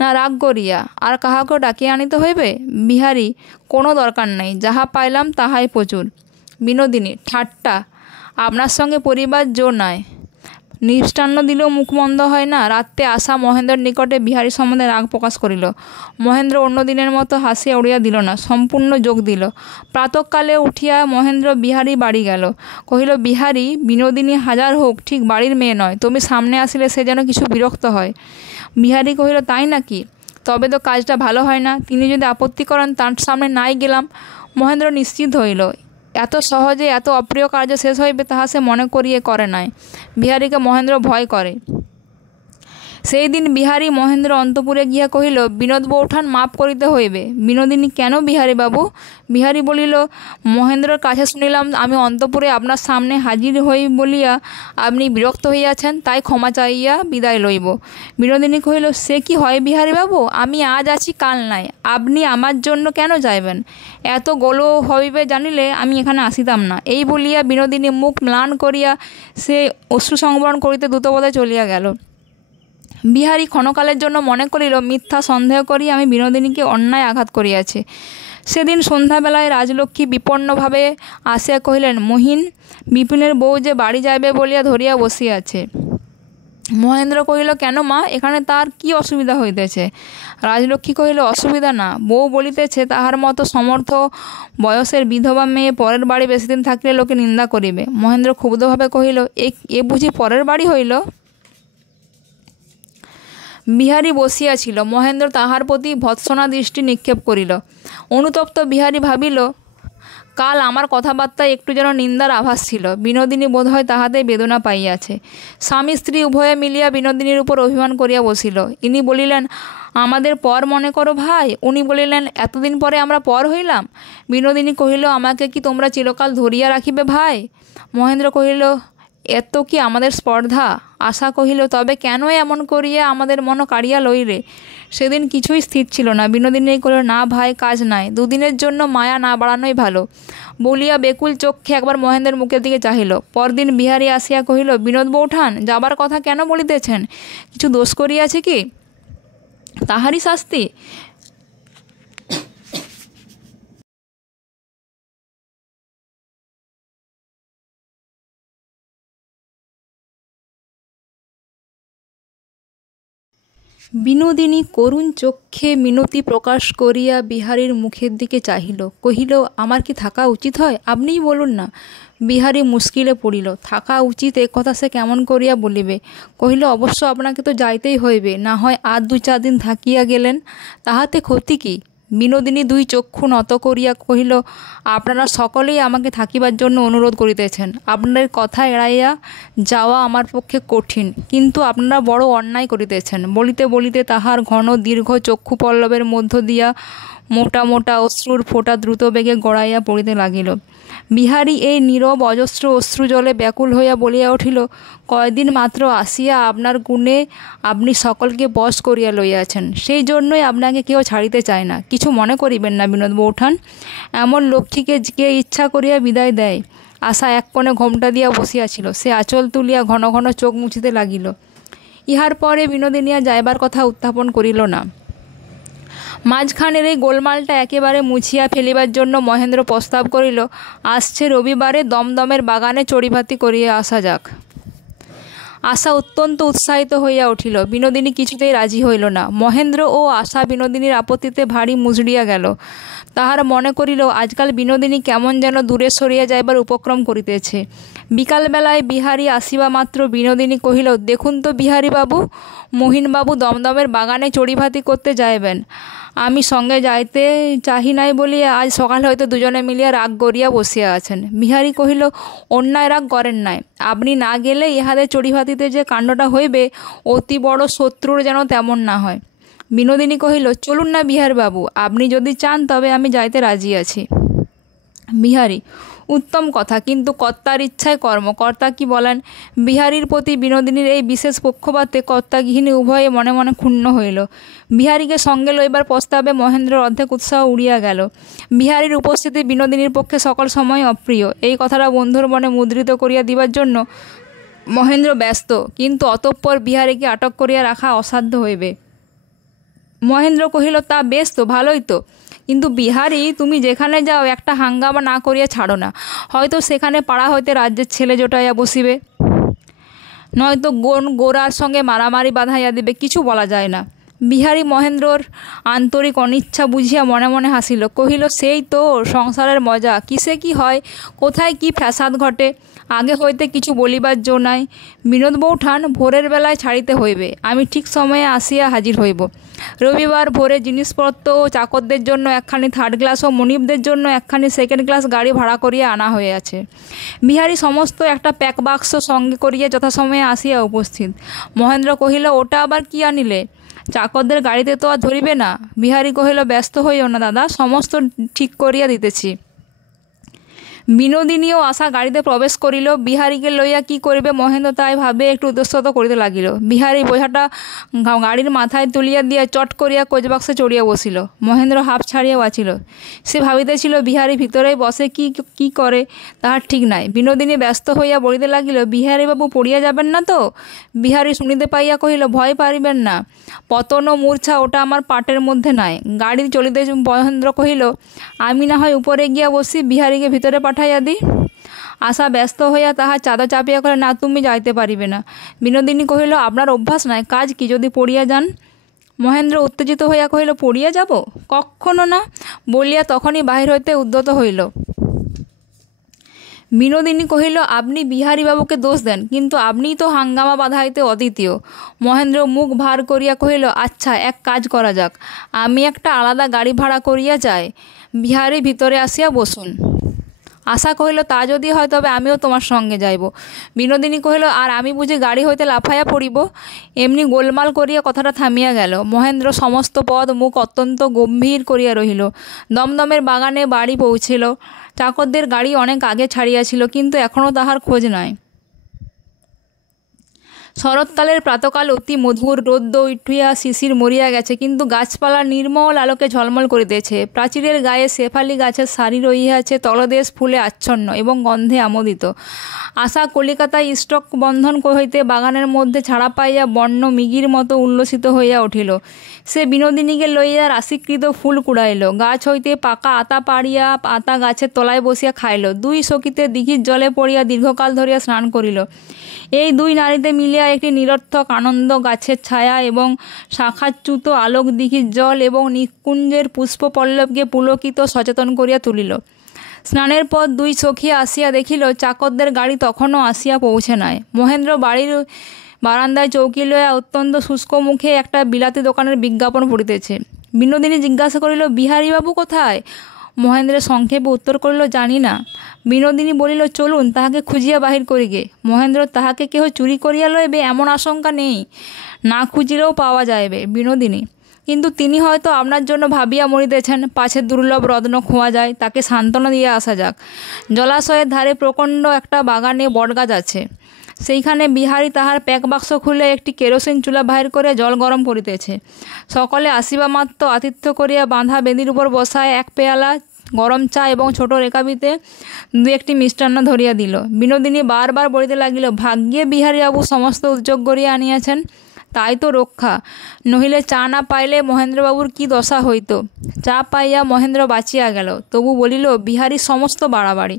না রাগ করিয়া? আর কাহাকেও ডাকিয়া আনিতে হইবে? বিহারী, কোনো দরকার নাই, যাহা পাইলাম তাহাই প্রচুর। বিনোদিনী, ঠাট্টা! আপনার সঙ্গে পরিবার জো নাই, মিষ্টান্ন দিলেও মুখ মন্দ হয় না। রাত্রে আসা মহেন্দ্রের নিকটে বিহারী সম্বন্ধে রাগ প্রকাশ করিল। মহেন্দ্র অন্য দিনের মতো হাসিয়া উড়িয়া দিল না, সম্পূর্ণ যোগ দিল। প্রাতঃকালে উঠিয়া মহেন্দ্র বিহারী বাড়ি গেল। কহিল, বিহারী, বিনোদিনী হাজার হোক ঠিক বাড়ির মেয়ে নয়, তুমি সামনে আসিলে সে যেন কিছু বিরক্ত হয়। বিহারী কহিল, তাই নাকি? তবে তো কাজটা ভালো হয় না। তিনি যদি আপত্তি করেন, তার সামনে নাই গেলাম। মহেন্দ্র নিশ্চিত হইল, এত সহজে এত অপ্রিয় কার্য শেষ হইবে তাহা সে মনে করিয়ে করে নাই। বিহারীকে মহেন্দ্র ভয় করে। সেই দিন বিহারী মহেন্দ্র অন্তপুরে গিয়া কহিল, বিনোদ বৌঠান মাপ করিতে হইবে। বিনোদিনী, কেন বিহারী বাবু? বিহারী বলিল, মহেন্দ্রর কাছে শুনিলাম আমি অন্তপুরে আপনার সামনে হাজির হই বলিয়া আপনি বিরক্ত হইয়াছেন, তাই ক্ষমা চাইয়া বিদায় লইব। বিনোদিনী কহিল, সে কি হয় বিহারী বাবু, আমি আজ আছি কাল নাই, আপনি আমার জন্য কেন যাইবেন? এত গোলো হইবে জানিলে আমি এখানে আসিতাম না। এই বলিয়া বিনোদিনী মুখ ম্লান করিয়া সে অশ্রু সংবরণ করিতে দ্রুতপদে চলিয়া গেল। বিহারী ক্ষণকালের জন্য মনে করিল, মিথ্যা সন্দেহ করিয়া আমি বিনোদিনীকে অন্যায় আঘাত করিয়াছি। সেদিন সন্ধ্যাবেলায় রাজলক্ষ্মী বিপন্নভাবে আসিয়া কহিলেন, মহিন, বিপিনের বউ যে বাড়ি যাইবে বলিয়া ধরিয়া বসিয়াছে। মহেন্দ্র কহিল, কেন মা, এখানে তার কি অসুবিধা হইতেছে? রাজলক্ষ্মী কহিল, অসুবিধা না, বউ বলিতেছে তাহার মতো সমর্থ বয়সের বিধবা মেয়ে পরের বাড়ি বেশিদিন থাকিলে লোকে নিন্দা করিবে। মহেন্দ্র ক্ষুব্ধভাবে কহিল, এ বুঝি পরের বাড়ি হইল? বিহারী বসিয়াছিল। মহেন্দ্র তাহার প্রতি ভৎসনা দৃষ্টি নিক্ষেপ করিল। অনুতপ্ত বিহারী ভাবিল, কাল আমার কথাবার্তায় একটু যেন নিন্দার আভাস ছিল। বিনোদিনী বোধহয় তাহাতে বেদনা পাইয়াছে। স্বামী স্ত্রী উভয়ে মিলিয়া বিনোদিনীর উপর অভিমান করিয়া বসিল। ইনি বলিলেন, আমাদের পর মনে করো ভাই। উনি বলিলেন, এতদিন পরে আমরা পর হইলাম। বিনোদিনী কহিল, আমাকে কি তোমরা চিরকাল ধরিয়া রাখিবে ভাই? মহেন্দ্র কহিল, এত কি আমাদের স্পর্ধা? আশা কহিল, তবে কেন এমন করিয়া আমাদের মন কাড়িয়া লইলে? সেদিন কিছুই স্থির ছিল না। বিনোদিনী কহিল, না ভাই, কাজ নাই, দুদিনের জন্য মায়া না বাড়ানোই ভালো বলিয়া বেকুল চক্ষে একবার মহেন্দ্রের মুখের দিকে চাহিল। পরদিন বিহারী আসিয়া কহিল, বিনোদ বৌঠান যাবার কথা কেন বলিতেছেন? কিছু দোষ করিয়াছে কি? তাহারই শাস্তি? বিনোদিনী করুণ চক্ষে মিনতি প্রকাশ করিয়া বিহারীর মুখের দিকে চাহিল, কহিল, আমার কি থাকা উচিত হয়? আপনিই বলুন না। বিহারী মুশকিলে পড়িল। থাকা উচিত এ কথা সে কেমন করিয়া বলিবে। কহিল, অবশ্য আপনাকে তো যাইতেই হইবে, না হয় আর 2-4 দিন থাকিয়া গেলেন, তাহাতে ক্ষতি কি? বিনোদিনী 2 চক্ষু নত করিয়া কহিল, আপনারা সকলেই আমাকে থাকিবার জন্য অনুরোধ করিতেছেন। আপনাদের কথা এড়াইয়া যাওয়া আমার পক্ষে কঠিন, কিন্তু আপনারা বড় অন্যায় করিতেছেন। বলিতে বলিতে তাহার ঘন দীর্ঘ চক্ষু পল্লবের মধ্য দিয়া মোটা মোটা অশ্রুর ফোঁটা দ্রুত বেগে গড়াইয়া পড়িতে লাগিল। বিহারী এই নীরব অজস্র অশ্রুজলে ব্যাকুল হইয়া বলিয়া উঠিল, কয়দিন মাত্র আসিয়া আপনার গুণে আপনি সকলকে বশ করিয়া লইয়াছেন, সেই জন্যই আপনাকে কেউ ছাড়িতে চায় না। কিছু মনে করিবেন না বিনোদ বৌঠান, এমন লক্ষ্মীকে কে ইচ্ছা করিয়া বিদায় দেয়? আশা এক কোণে ঘোমটা দিয়া বসিয়াছিল, সে আঁচল তুলিয়া ঘন ঘন চোখ মুছিতে লাগিল। ইহার পরে বিনোদিনী আর যাইবার কথা উত্থাপন করিল না। মাঝখানের এই গোলমালটা একেবারে মুছিয়া ফেলিবার জন্য মহেন্দ্র প্রস্তাব করিল, আসছে রবিবারে দমদমের বাগানে চড়িভাতি করিয়া আসা যাক। আশা অত্যন্ত উৎসাহিত হইয়া উঠিল। বিনোদিনী কিছুতেই রাজি হইল না। মহেন্দ্র ও আশা বিনোদিনীর আপত্তিতে ভারী মুজড়িয়া গেল। তাহার মনে করিল, আজকাল বিনোদিনী কেমন যেন দূরে সরিয়া যাইবার উপক্রম করিতেছে। বিকালবেলায় বিহারী আসিবা মাত্র বিনোদিনী কহিল, দেখুন তো বিহারীবাবু, মহিনবাবু দমদমের বাগানে চড়িভাতি করতে যাইবেন। আমি সঙ্গে যাইতে চাহি নাই বলিয়া আজ সকাল হইতে দুজনে মিলিয়া রাগ করিয়া বসিয়া আছেন। বিহারী কহিল, অন্যায় রাগ করেন নাই, আপনি না গেলে ইহাদের চড়িভাতিতে যে কাণ্ডটা হইবে, অতি বড় শত্রুর যেন তেমন না হয়। বিনোদিনী কহিল, চলুন না বিহারবাবু, আপনি যদি চান তবে আমি যাইতে রাজি আছি। বিহারী, উত্তম কথা, কিন্তু কর্তার ইচ্ছায় কর্ম, কর্তা কি বলেন? বিহারীর প্রতি বিনোদিনীর এই বিশেষ পক্ষপাতে কর্তা গৃহিণী উভয়ে মনে মনে ক্ষুণ্ণ হইল। বিহারীকে সঙ্গে লইবার প্রস্তাবে মহেন্দ্রের অর্ধেক উৎসাহ উড়িয়া গেল। বিহারীর উপস্থিতি বিনোদিনীর পক্ষে সকল সময় অপ্রিয়। এই কথাটা বন্ধুর মনে মুদ্রিত করিয়া দিবার জন্য মহেন্দ্র ব্যস্ত, কিন্তু অতঃপর বিহারীকে আটক করিয়া রাখা অসাধ্য হইবে। মহেন্দ্র কহিল, তা বেশ তো, ভালোই তো, কিন্তু বিহারী, তুমি যেখানে যাও একটা হাঙ্গামা না করিয়া ছাড়ো না। হয়তো সেখানে পাড়া হইতে রাজ্যের ছেলে জোটাইয়া বসিবে, নয়তো গোরার সঙ্গে মারামারি বাঁধাইয়া দিবে, কিছু বলা যায় না। বিহারী মহেন্দ্রর আন্তরিক অনিচ্ছা বুঝিয়া মনে মনে হাসিল, কহিল, সেই তো সংসারের মজা, কিসে কি হয়, কোথায় কি ফ্যাসাদ ঘটে, আগে হইতে কিছু বলিবার জো নাই। বিনোদ বৌঠান, ভোরের বেলায় ছাড়িতে হইবে, আমি ঠিক সময়ে আসিয়া হাজির হইব। রবিবার ভোরে জিনিসপত্র ও চাকরদের জন্য একখানি 3rd ক্লাস ও মনিবদের জন্য একখানি 2nd ক্লাস গাড়ি ভাড়া করিয়া আনা হইয়াছে। বিহারী সমস্ত একটা প্যাক বাক্স সঙ্গে করিয়া যথাসময়ে আসিয়া উপস্থিত। মহেন্দ্র কহিল, ওটা আবার কি আনিলে? চাকরদের গাড়িতে তো আর ধরিবে না? বিহারী কহিল, ব্যস্ত হইও না দাদা, সমস্ত ঠিক করিয়া দিতেছি। বিনোদিনী ও আশা গাড়িতে প্রবেশ করিল। বিহারীকে লইয়া কি করিবে মহেন্দ্র তাই ভাবে একটু উদ্যস্তত করিতে লাগিল। বিহারী বোঝাটা গাড়ির মাথায় তুলিয়া দিয়া চট করিয়া কোচবাক্সে চড়িয়া বসিল। মহেন্দ্র হাঁপ ছাড়িয়া বাঁচিল। সে ভাবিতেছিল বিহারী ভিতরেই বসে কি করে তাহার ঠিক নাই। বিনোদিনী ব্যস্ত হইয়া বলিতে লাগিল, বিহারীবাবু পড়িয়া যাবেন না তো? বিহারী শুনিতে পাইয়া কহিল, ভয় পারিবেন না, পতন ও মূর্ছা ওটা আমার পাটের মধ্যে নাই। গাড়ি চলিতে মহেন্দ্র কহিল, আমি না হয় উপরে গিয়া বসি, বিহারীকে ভিতরে পাঠাইয়া দিই। আশা ব্যস্ত হইয়া তাহার চাদর চাপিয়া কহিল, না, তুমি যাইতে পারিবে না। বিনোদিনী কহিল, আপনার অভ্যাস নাই, কাজ কি যদি পড়িয়া যান? মহেন্দ্র উত্তেজিত হইয়া কহিল, পড়িয়া যাব? কখনো না, বলিয়া তখনই বাহির হইতে উদ্যত হইল। বিনোদিনী কহিল, আপনি বিহারীবাবুকে দোষ দেন, কিন্তু আপনিই তো হাঙ্গামা বাঁধাইতে অদ্বিতীয়। মহেন্দ্র মুখ ভার করিয়া কহিল, আচ্ছা, এক কাজ করা যাক, আমি একটা আলাদা গাড়ি ভাড়া করিয়া যাই, বিহারী ভিতরে আসিয়া বসুন। আশা কহিল, তা যদি হয় তবে আমিও তোমার সঙ্গে যাইব। বিনোদিনী কহিল, আর আমি বুঝি গাড়ি হইতে লাফাইয়া পড়িব? এমনি গোলমাল করিয়া কথাটা থামিয়া গেল। মহেন্দ্র সমস্ত পথ মুখ অত্যন্ত গম্ভীর করিয়া রহিল। দমদমের বাগানে বাড়ি পৌঁছিল। চাকরদের গাড়ি অনেক আগে ছাড়িয়াছিল, কিন্তু এখনও তাহার খোঁজ নাই। শরৎকালের প্রাতকাল অতি মধুর, রোদ্দ উঠিয়া শিশির মরিয়া গেছে, কিন্তু গাছপালা নির্মল আলোকে ঝলমল করিতেছে। প্রাচীরের গায়ে শেফালি গাছের সারি রহিয়াছে, তলদেশ ফুলে আচ্ছন্ন এবং গন্ধে আমোদিত। আশা কলিকাতায় স্টক বন্ধন হইতে বাগানের মধ্যে ছাড়া পাইয়া বন্য মৃগীর মতো উল্লসিত হইয়া উঠিল। সে বিনোদিনীকে লইয়া রাশিকৃত ফুল কুড়াইল, গাছ হইতে পাকা আতা পাড়িয়া আতা গাছের তলায় বসিয়া খাইল। 2 সখীতে দিঘির জলে পড়িয়া দীর্ঘকাল ধরিয়া স্নান করিল। এই 2 নারীতে মিলিয়া হইয়া একটি নিরর্থক আনন্দ গাছের ছায়া এবং শাখাচ্যুত আলোক দিঘির জল এবং নিকুঞ্জের পুষ্পপল্লবকে পুলকিত সচেতন করিয়া তুলিল। স্নানের পর দুই সখী আসিয়া দেখিল চাকরদের গাড়ি তখনও আসিয়া পৌঁছে নাই। মহেন্দ্র বাড়ির বারান্দায় চৌকি লইয়া অত্যন্ত শুষ্ক মুখে একটা বিলাতি দোকানের বিজ্ঞাপন পড়িতেছে। বিনোদিনী জিজ্ঞাসা করিল, বিহারীবাবু কোথায়? মহেন্দ্রের সংক্ষেপে উত্তর করিল, জানি না। বিনোদিনী বলিল, চলুন তাহাকে খুঁজিয়া বাহির করিগে। মহেন্দ্র, তাহাকে কেহ চুরি করিয়া লইবে এমন আশঙ্কা নেই, না খুঁজিলেও পাওয়া যাইবে। বিনোদিনী, কিন্তু তিনি হয়তো আপনার জন্য ভাবিয়া মরিতেছেন, পাছে দুর্লভ রত্ন খোয়া যায়, তাকে সান্ত্বনা দিয়ে আসা যাক। জলাশয়ের ধারে প্রকাণ্ড একটা বাগানে বটগাছ আছে, সেইখানে বিহারী তাহার প্যাক বাক্স খুলে একটি কেরোসিন চুলা বাহির করে জল গরম করিতেছে। সকলে আসিবা মাত্র আতিথ্য করিয়া বাঁধা বেদির উপর বসায় এক পেয়ালা গরম চা এবং ছোট রেখাবিতে দু একটি মিষ্টান্ন ধরিয়া দিল। বিনোদিনী বারবার বলিতে লাগিল, ভাগ্যে বিহারীবাবু সমস্ত উদ্যোগ করিয়া আনিয়াছেন, তাই তো রক্ষা, নহিলে চা না পাইলে মহেন্দ্রবাবুর কি দশা হইত। চা পাইয়া মহেন্দ্র বাঁচিয়া গেল, তবু বলিল, বিহারীর সমস্ত বাড়াবাড়ি,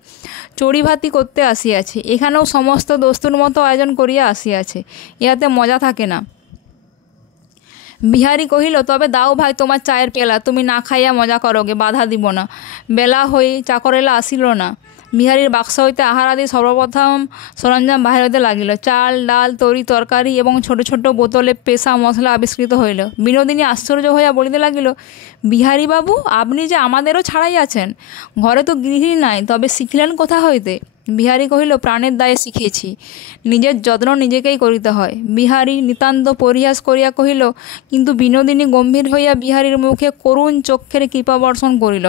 চড়িভাতি করতে আসিয়াছে, এখানেও সমস্ত দস্তুর মতো আয়োজন করিয়া আসিয়াছে, ইহাতে মজা থাকে না। বিহারী কহিল, তবে দাও ভাই তোমার চায়ের পেলা, তুমি না খাইয়া মজা করোগে, বাধা দিব না। বেলা হই চাকরেলা আসিল না। বিহারীর বাক্স হইতে আহারাদি সর্বপ্রথম সরঞ্জাম বাহির হইতে লাগিল। চাল, ডাল, তরি তরকারি এবং ছোট ছোট বোতলে পেশা মশলা আবিষ্কৃত হইল। বিনোদিনী আশ্চর্য হইয়া বলিতে লাগিল, বিহারীবাবু, আপনি যে আমাদেরও ছাড়াইয়াছেন, ঘরে তো গৃহিণী নাই, তবে শিখিলেন কোথা হইতে? বিহারী কহিল, প্রাণের দায়ে শিখেছি, নিজের যত্ন নিজেকেই করিতে হয়। বিহারী নিতান্ত পরিহাস করিয়া কহিল, কিন্তু বিনোদিনী গম্ভীর হইয়া বিহারীর মুখে করুণ চক্ষের কৃপাবর্ষণ করিল।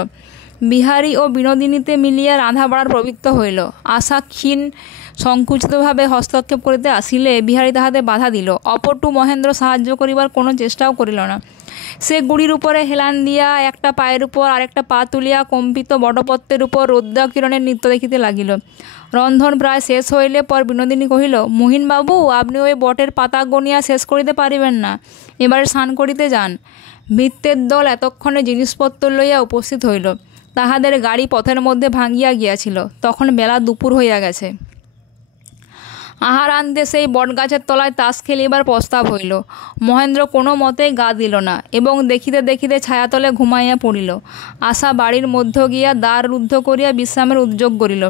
বিহারী ও বিনোদিনীতে মিলিয়া রাঁধা বাড়ার প্রবৃত্ত হইল। আশা ক্ষীণ সংকুচিতভাবে হস্তক্ষেপ করিতে আসিলে বিহারী তাহাতে বাধা দিল। অপটু মহেন্দ্র সাহায্য করিবার কোনো চেষ্টাও করিল না। সে গুড়ির উপরে হেলান দিয়া একটা পায়ের উপর আরেকটা পা তুলিয়া কম্পিত বটপত্রের উপর রৌদ্রকিরণের নৃত্য দেখিতে লাগিল। রন্ধন প্রায় শেষ হইলে পর বিনোদিনী কহিল, মহিনবাবু, আপনি ওই বটের পাতা গনিয়া শেষ করিতে পারিবেন না, এবারে স্নান করিতে যান। ভৃত্যের দল এতক্ষণে জিনিসপত্র লইয়া উপস্থিত হইল। তাহাদের গাড়ি পথের মধ্যে ভাঙিয়া গিয়াছিল। তখন বেলা দুপুর হইয়া গেছে। আহারান্তে সেই বটগাছের তলায় তাস খেলিবার প্রস্তাব হইল। মহেন্দ্র কোনো মতেই গা দিল না এবং দেখিতে দেখিতে ছায়াতলে ঘুমাইয়া পড়িল। আশা বাড়ির মধ্য গিয়া দ্বার রুদ্ধ করিয়া বিশ্রামের উদ্যোগ করিল।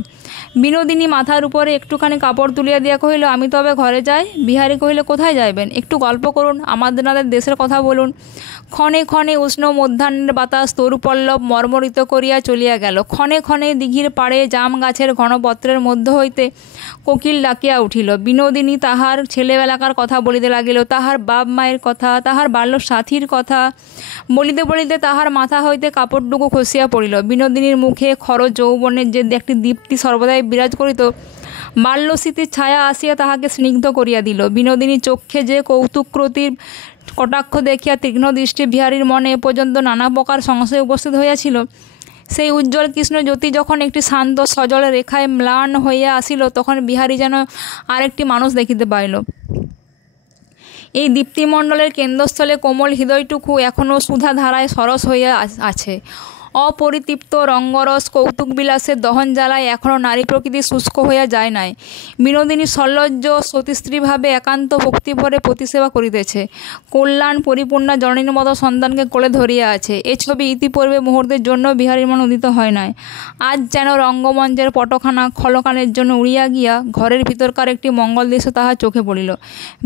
বিনোদিনী মাথার উপরে একটুখানি কাপড় তুলিয়া দিয়া কহিল, আমি তবে ঘরে যাই। বিহারী কহিল, কোথায় যাইবেন? একটু গল্প করুন, আমাদের দেশের কথা বলুন। ক্ষণে ক্ষণে উষ্ণ মধ্যাহ্নের বাতাস তরুপল্লব মর্মরিত করিয়া চলিয়া গেল। ক্ষণে ক্ষণে দিঘির পাড়ে জাম গাছের ঘনপত্রের মধ্য হইতে কোকিল ডাকিয়া উঠিল। বিনোদিনী তাহার ছেলেবেলাকার কথা বলিতে লাগিল, তাহার বাপ মায়ের কথা, তাহার বাল্য সাথীর কথা। বলিতে বলিতে তাহার মাথা হইতে কাপড়টুকু খসিয়া পড়িল। বিনোদিনীর মুখে খর যৌবনের যে একটি দীপ্তি সর্বদাই বিরাজ করিত, বাল্যস্মৃতির ছায়া আসিয়া তাহাকে স্নিগ্ধ করিয়া দিল। বিনোদিনীর চক্ষে যে কৌতুকরতির কটাক্ষ দেখিয়া তীক্ষ্ণ দৃষ্টি বিহারীর মনে এ পর্যন্ত নানা প্রকার সংশয় উপস্থিত হইয়াছিল, সেই উজ্জ্বল কৃষ্ণ জ্যোতি যখন একটি শান্ত সজল রেখায় ম্লান হইয়া আসিল, তখন বিহারী যেন আরেকটি মানুষ দেখিতে পাইল। এই দীপ্তিমণ্ডলের কেন্দ্রস্থলে কোমল হৃদয়টুকু এখনও সুধা ধারায় সরস হইয়া আছে। অপরিতৃপ্ত রঙ্গরস কৌতুকবিলাসের দহন জ্বালায় এখনও নারী প্রকৃতি শুষ্ক হইয়া যায় নাই। বিনোদিনী সল্লজ্জ সতীস্ত্রীভাবে একান্ত ভক্তিভরে প্রতিসেবা করিতেছে। কল্যাণ পরিপূর্ণা জননীর মতো সন্তানকে কোলে ধরিয়া আছে। এ ছবি ইতিপূর্বে মুহূর্তের জন্য বিহারীর মন উদিত হয় নাই। আজ যেন রঙ্গমঞ্চের পটখানা ক্ষণকালের জন্য উড়িয়া গিয়া ঘরের ভিতরকার একটি মঙ্গল দৃশ্য তাহার চোখে পড়িল।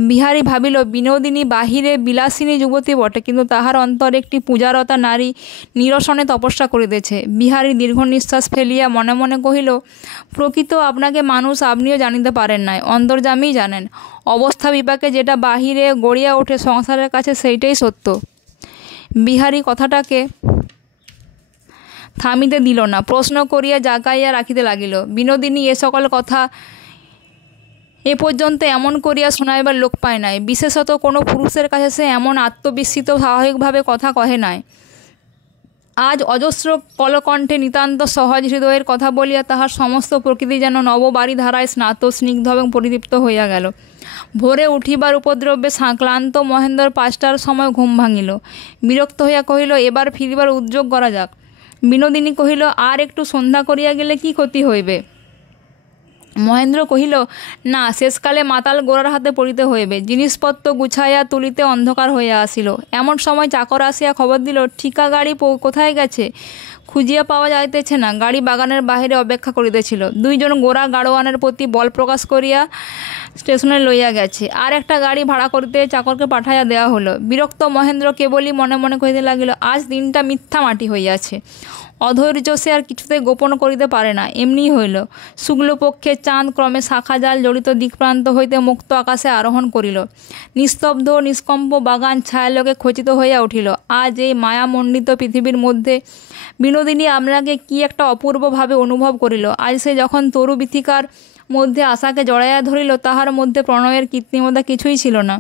বিহারী ভাবিল, বিনোদিনী বাহিরে বিলাসিনী যুবতী বটে, কিন্তু তাহার অন্তরে একটি পূজারতা নারী নিরসনে তপস্যা করিতেছে। বিহারী দীর্ঘ নিঃশ্বাস ফেলিয়া মনে মনে কহিল, প্রকৃত আপনাকে মানুষ আপনিও জানিতে পারেন নাই, অন্তর্যামীই জানেন। অবস্থা বিপাকে যেটা বাহিরে গড়িয়া ওঠে সংসারের কাছে, সেইটাই সত্য। বিহারী কথাটাকে থামিতে দিল না, প্রশ্ন করিয়া জাগাইয়া রাখিতে লাগিল। বিনোদিনী এ সকল কথা এ পর্যন্ত এমন করিয়া শোনাইবার লোক পায় নাই। বিশেষত কোনো পুরুষের কাছে সে এমন আত্মবিস্মৃত স্বাভাবিকভাবে কথা কহে নাই। আজ অজস্র কলকণ্ঠে নিতান্ত সহজ হৃদয়ের কথা বলিয়া তাহার সমস্ত প্রকৃতি যেন নববাড়ি ধারায় স্নাত স্নিগ্ধ এবং পরিতৃপ্ত হইয়া গেল। ভোরে উঠিবার উপদ্রবে ক্লান্ত মহেন্দ্র 5টার সময় ঘুম ভাঙিল। বিরক্ত হইয়া কহিল, এবার ফিরিবার উদ্যোগ করা যাক। বিনোদিনী কহিল, আর একটু সন্ধ্যা করিয়া গেলে কি ক্ষতি হইবে? মহেন্দ্র কহিল, না, শেষকালে মাতাল গোরার হাতে পড়িতে হইবে। জিনিসপত্র গুছাইয়া তুলিতে অন্ধকার হইয়া আসিল। এমন সময় চাকর আসিয়া খবর দিল, ঠিকা গাড়ি কোথায় গেছে? খুঁজিয়া পাওয়া যাইতেছে না। গাড়ি বাগানের বাহিরে অপেক্ষা করিতেছিল। দুইজন গোরা গাড়োয়ানের প্রতি বল প্রকাশ করিয়া স্টেশনে লইয়া গেছে। আর একটা গাড়ি ভাড়া করিতে চাকরকে পাঠাইয়া দেওয়া হলো। বিরক্ত মহেন্দ্র কেবলই মনে মনে কহিতে লাগিল, আজ দিনটা মিথ্যা মাটি হইয়াছে। অধৈর্য সে আর কিছুতেই গোপন করিতে পারে না, এমনিই হইল। শুক্লপক্ষে চাঁদ ক্রমে শাখা জাল জড়িত দিকপ্রান্ত হইতে মুক্ত আকাশে আরোহণ করিল। নিস্তব্ধ নিষ্কম্প বাগান ছায়ালোকে খচিত হইয়া উঠিল। আজ এই মায়ামণ্ডিত পৃথিবীর মধ্যে বিনোদিনী আপনাকে কি একটা অপূর্বভাবে অনুভব করিল। আজ সে যখন তরু বীথিকার মধ্যে আশাকে জড়াইয়া ধরিল, তাহার মধ্যে প্রণয়ের কৃত্রিমতা কিছুই ছিল না।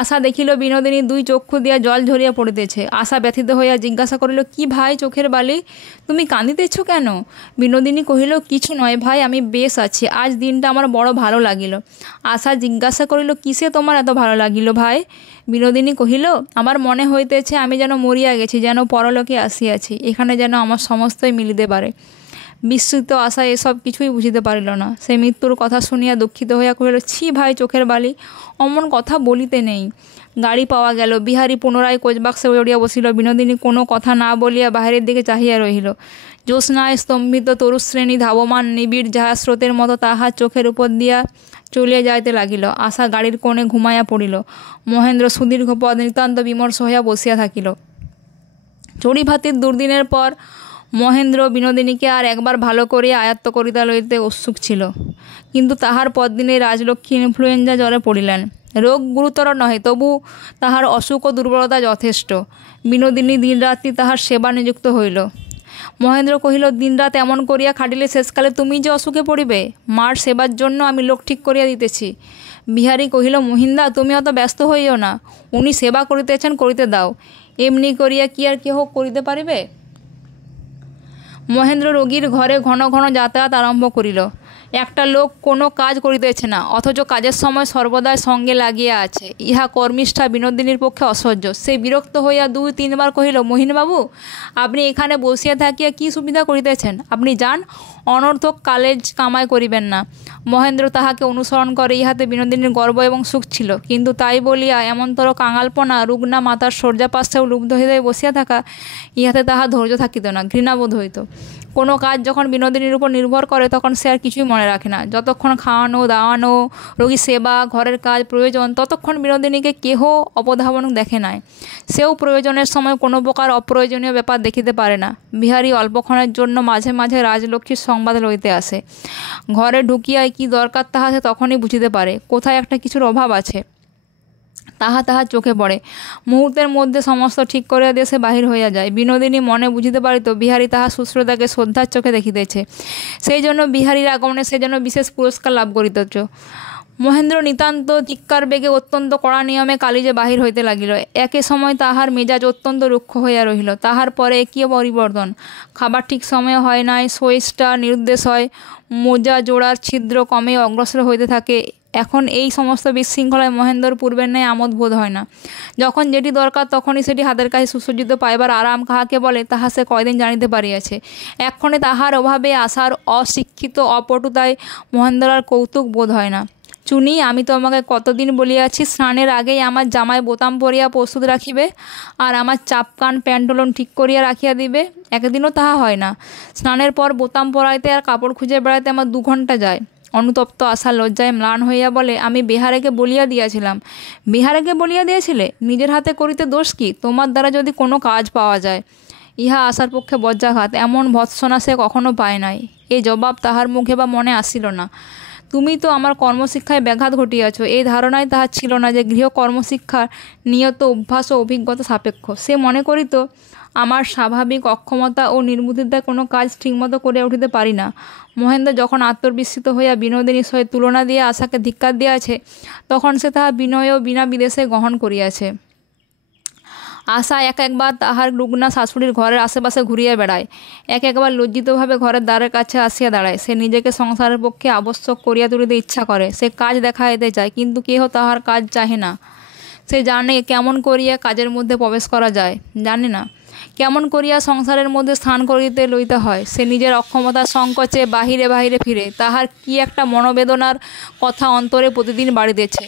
আশা দেখিল বিনোদিনী দুই চক্ষু দিয়া জল ঝরিয়া পড়িতেছে। আশা ব্যথিত হইয়া জিজ্ঞাসা করিল, কি ভাই চোখের বালি, তুমি কাঁদিতেছ কেন? বিনোদিনী কহিল, কিছু নয় ভাই, আমি বেশ আছি। আজ দিনটা আমার বড় ভালো লাগিল। আশা জিজ্ঞাসা করিল, কিসে তোমার এত ভালো লাগিল ভাই? বিনোদিনী কহিল, আমার মনে হইতেছে আমি যেন মরিয়া গেছি, যেন পরলোকে আসিয়াছি। এখানে যেন আমার সমস্তই মিলিতে পারে। বিস্মিত আশা এসব কিছুই বুঝিতে পারিল না। সে মৃত্যুর কথা শুনিয়া দুঃখিত হইয়া কহিল, ছি ভাই চোখের বালি, অমন কথা বলিতে নেই। গাড়ি পাওয়া গেল। বিহারী পুনরায় কোচবাক্সে জড়িয়া বসিল। বিনোদিনী কোনো কথা না বলিয়া বাহিরের দিকে চাহিয়া রহিল। জ্যোৎস্নায় স্তম্ভিত তরুশ্রেণী ধাবমান নিবিড় জাহাস্রোতের মতো তাহার চোখের উপর দিয়া চলিয়া যাইতে লাগিল। আশা গাড়ির কোণে ঘুমাইয়া পড়িল। মহেন্দ্র সুদীর্ঘ পথ নিতান্ত বিমর্ষ হইয়া বসিয়া থাকিল। চড়িভাতির দুর্দিনের পর মহেন্দ্র বিনোদিনীকে আর একবার ভালো করিয়া আয়ত্ত করিতে লইতে উৎসুক ছিল, কিন্তু তাহার পরদিনে রাজলক্ষ্মী ইনফ্লুয়েঞ্জা জ্বরে পড়িলেন। রোগ গুরুতর নহে, তবু তাহার অসুখ ও দুর্বলতা যথেষ্ট। বিনোদিনী দিনরাত্রি তাহার সেবা নিযুক্ত হইল। মহেন্দ্র কহিল, দিনরাত এমন করিয়া খাটিলে শেষকালে তুমি যে অসুখে পড়িবে। মার সেবার জন্য আমি লোক ঠিক করিয়া দিতেছি। বিহারী কহিল, মহিন্দা, তুমি অত ব্যস্ত হইও না। উনি সেবা করিতেছেন, করিতে দাও। এমনি করিয়া কি আর কেহ করিতে পারিবে? মহেন্দ্র রোগীর ঘরে ঘন ঘন যাতায়াত আরম্ভ করিল। একটা লোক কোনো কাজ করিতেছে না, অথচ কাজের সময় সর্বদাই সঙ্গে লাগিয়া আছে। ইহা কর্মিষ্ঠা বিনোদিনীর পক্ষে অসহ্য। সে বিরক্ত হইয়া 2-3 বার কহিল, মহিনবাবু, আপনি এখানে বসিয়া থাকিয়া কি সুবিধা করিতেছেন? আপনি যান, অনর্থক কালেজ কামাই করিবেন না। মহেন্দ্র তাহাকে অনুসরণ করে। ইহাতে বিনোদিনীর গর্ব এবং সুখ ছিল, কিন্তু তাই বলিয়া এমনতর কাঙালপনা, রুগ্না মাতার শয্যাপার্শ্বেও লুব্ধ হৃদয়ে বসিয়া থাকা, ইহাতে তাহার ধৈর্য থাকিত না, ঘৃণাবোধ হইত। কোনো কাজ যখন বিনোদিনীর উপর নির্ভর করে, তখন সে আর কিছুই মনে রাখে না। যতক্ষণ খাওয়ানো দাওয়ানো, রোগী সেবা, ঘরের কাজ প্রয়োজন, ততক্ষণ বিনোদিনীকে কেহ অপধাবন দেখে নাই। সেও প্রয়োজনের সময় কোনো প্রকার অপ্রয়োজনীয় ব্যাপার দেখিতে পারে না। বিহারী অল্পক্ষণের জন্য মাঝে মাঝে রাজলক্ষ্মীর সংবাদ লইতে আসে। ঘরে ঢুকিয়া কি দরকার তাহা সে তখনই বুঝিতে পারে। কোথায় একটা কিছুর অভাব আছে, তাহার চোখে পড়ে। মুহূর্তের মধ্যে সমস্ত ঠিক করিয়া দিয়ে সে বাহির হইয়া যায়। বিনোদিনী মনে বুঝিতে পারিত বিহারী তাহার শুশ্রূষাকে শ্রদ্ধার চোখে দেখিতেছে। সেই জন্য বিহারীর আগমনে সে যেন বিশেষ পুরস্কার লাভ করিতেছ। মহেন্দ্র নিতান্ত ধিক্কার বেগে অত্যন্ত কড়া নিয়মে কালিজে বাহির হইতে লাগিল। একে সময় তাহার মেজাজ অত্যন্ত রুক্ষ হইয়া রহিল। তাহার পরে কী পরিবর্তন! খাবার ঠিক সময়ে হয় নাই, সোয়েজটা নিরুদ্দেশ হয়, মোজা জোড়ার ছিদ্র কমে অগ্রসর হইতে থাকে। এখন এই সমস্ত বিশৃঙ্খলায় মহেন্দ্র পূর্বের ন্যায় আমোদ বোধ হয় না। যখন যেটি দরকার তখনই সেটি হাতের কাছে সুসজ্জিত পাইবার আরাম কাহাকে বলে, তাহা সে কয়দিন জানিতে পারিয়াছে। এক্ষণে তাহার অভাবে, আশার অশিক্ষিত অপটুতায় মহেন্দ্র আর কৌতুক বোধ হয় না। চুনি, আমি তোমাকে কতদিন বলিয়াছি স্নানের আগেই আমার জামায় বোতাম পরিয়া প্রস্তুত রাখিবে, আর আমার চাপকান প্যান্টলন ঠিক করিয়া রাখিয়া দিবে। একদিনও তাহা হয় না। স্নানের পর বোতাম পরাইতে আর কাপড় খুঁজে বেড়াইতে আমার 2 ঘণ্টা যায়। অনুতপ্ত আশা লজ্জায় ম্লান হইয়া বলে, আমি বেহারাকে বলিয়া দিয়াছিলাম। বেহারাকে বলিয়া দিয়েছিলে? নিজের হাতে করিতে দোষ কি? তোমার দ্বারা যদি কোনো কাজ পাওয়া যায়। ইহা আশার পক্ষে বজ্রাঘাত। এমন ভৎসনা সে কখনো পায় নাই। এই জবাব তাহার মুখে বা মনে আসিল না। তুমি তো আমার কর্মশিক্ষায় ব্যাঘাত ঘটিয়াছ, এই ধারণাই তাহার ছিল না যে গৃহ কর্মশিক্ষার নিয়ত অভ্যাস ও অভিজ্ঞতা সাপেক্ষ। সে মনে করিত, আমার স্বাভাবিক অক্ষমতা ও নির্বুদ্ধিতায় কোনো কাজ ঠিকমতো করে উঠিতে পারি না। মহেন্দ্র যখন আত্মবিস্মৃত হইয়া বিনোদিনীর সহিত তুলনা দিয়া আশাকে ধিক্কার দিয়াছে, তখন সে তাহা বিনয় ও বিনা বিদেশে গ্রহণ করিয়াছে। আশা একবার তাহার রুগ্না শাশুড়ির ঘরের আশেপাশে ঘুরিয়া বেড়ায়, একবার লজ্জিতভাবে ঘরের দ্বারের কাছে আসিয়া দাঁড়ায়। সে নিজেকে সংসারের পক্ষে আবশ্যক করিয়া তুলিতে ইচ্ছা করে। সে কাজ দেখাইতে চায়, কিন্তু কেহ তাহার কাজ চাহে না। সে জানে কেমন করিয়া কাজের মধ্যে প্রবেশ করা যায়, জানে না। কেমন করিয়া সংসারের মধ্যে স্থান করিতে লইতে হয় সে নিজের অক্ষমতার সংকোচে বাহিরে বাহিরে ফিরে। তাহার কি একটা মনোবেদনার কথা অন্তরে প্রতিদিন বাড়িতেছে,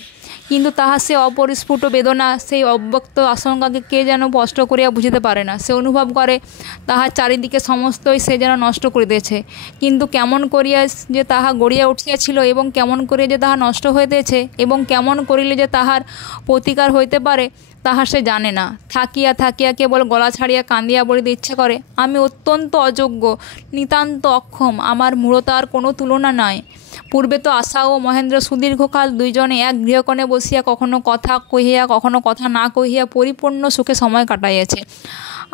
কিন্তু তাহার সে অপরিস্ফুট বেদনা, সেই অব্যক্ত আশঙ্কাকে কে যেন স্পষ্ট করিয়া বুঝিতে পারে না। সে অনুভব করে তাহার চারিদিকে সমস্তই সে যেন নষ্ট করিতেছে, কিন্তু কেমন করিয়া যে তাহা গড়িয়া উঠিয়াছিল এবং কেমন করিয়া যে তাহা নষ্ট হইতেছে এবং কেমন করিলে যে তাহার প্রতিকার হইতে পারে তাহা সে জানে না। থাকিয়া থাকিয়া কেবল গলা ছাড়িয়া কান্দিয়া বলিতে ইচ্ছা করে, আমি অত্যন্ত অযোগ্য, নিতান্ত অক্ষম, আমার মূঢ়তার কোনো তুলনা নাই। পূর্বে তো আশা ও মহেন্দ্র সুদীর্ঘকাল দুইজনে এক গৃহকোণে বসিয়া কখনো কথা কহিয়া কখনো কথা না কহিয়া পরিপূর্ণ সুখে সময় কাটাইয়াছে।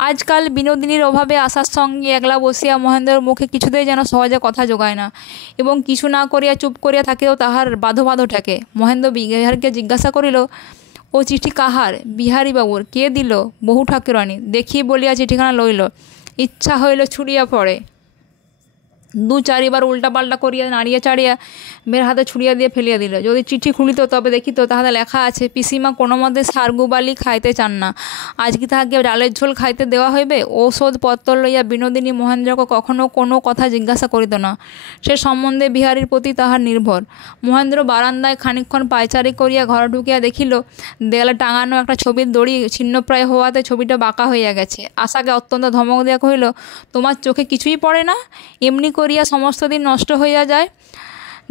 আজকাল বিনোদিনীর অভাবে আশার সঙ্গে একলা বসিয়া মহেন্দ্রের মুখে কিছুতেই যেন সহজে কথা জোগায় না, এবং কিছু না করিয়া চুপ করিয়া থাকিলেও তাহার বাধো বাধো ঠেকে। মহেন্দ্র বিহারীকে জিজ্ঞাসা করিল, ও চিঠি কাহার? বিহারীবাবুর। কে দিল? বহু ঠাকুরানী। দেখি বলিয়া চিঠিখানা লইল। ইচ্ছা হইল ছুড়িয়া পড়ে। দু চারিবার উল্টাপাল্টা করিয়া নাড়িয়া চাড়িয়া মেয়ের হাতে ছুড়িয়া দিয়ে ফেলিয়া দিল। যদি চিঠি খুলিত তবে দেখিত তাহাতে লেখা আছে, পিসিমা কোনো মতে সারগুবালি খাইতে চান না, আজ কি তাহাকে ডালের ঝোল খাইতে দেওয়া হইবে? ঔষধপত্র লইয়া বিনোদিনী মহেন্দ্রকে কখনো কোনো কথা জিজ্ঞাসা করিত না। সে সম্বন্ধে বিহারীর প্রতি তাহার নির্ভর। মহেন্দ্র বারান্দায় খানিকক্ষণ পায়চারি করিয়া ঘরে ঢুকিয়া দেখিল দেয়ালে টাঙানো একটা ছবির দড়ি ছিন্নপ্রায় হওয়াতে ছবিটা বাঁকা হইয়া গেছে। আশাকে অত্যন্ত ধমক দিয়া কহিল, তোমার চোখে কিছুই পড়ে না? এমনি করিয়া সমস্ত দিন নষ্ট হইয়া যায়।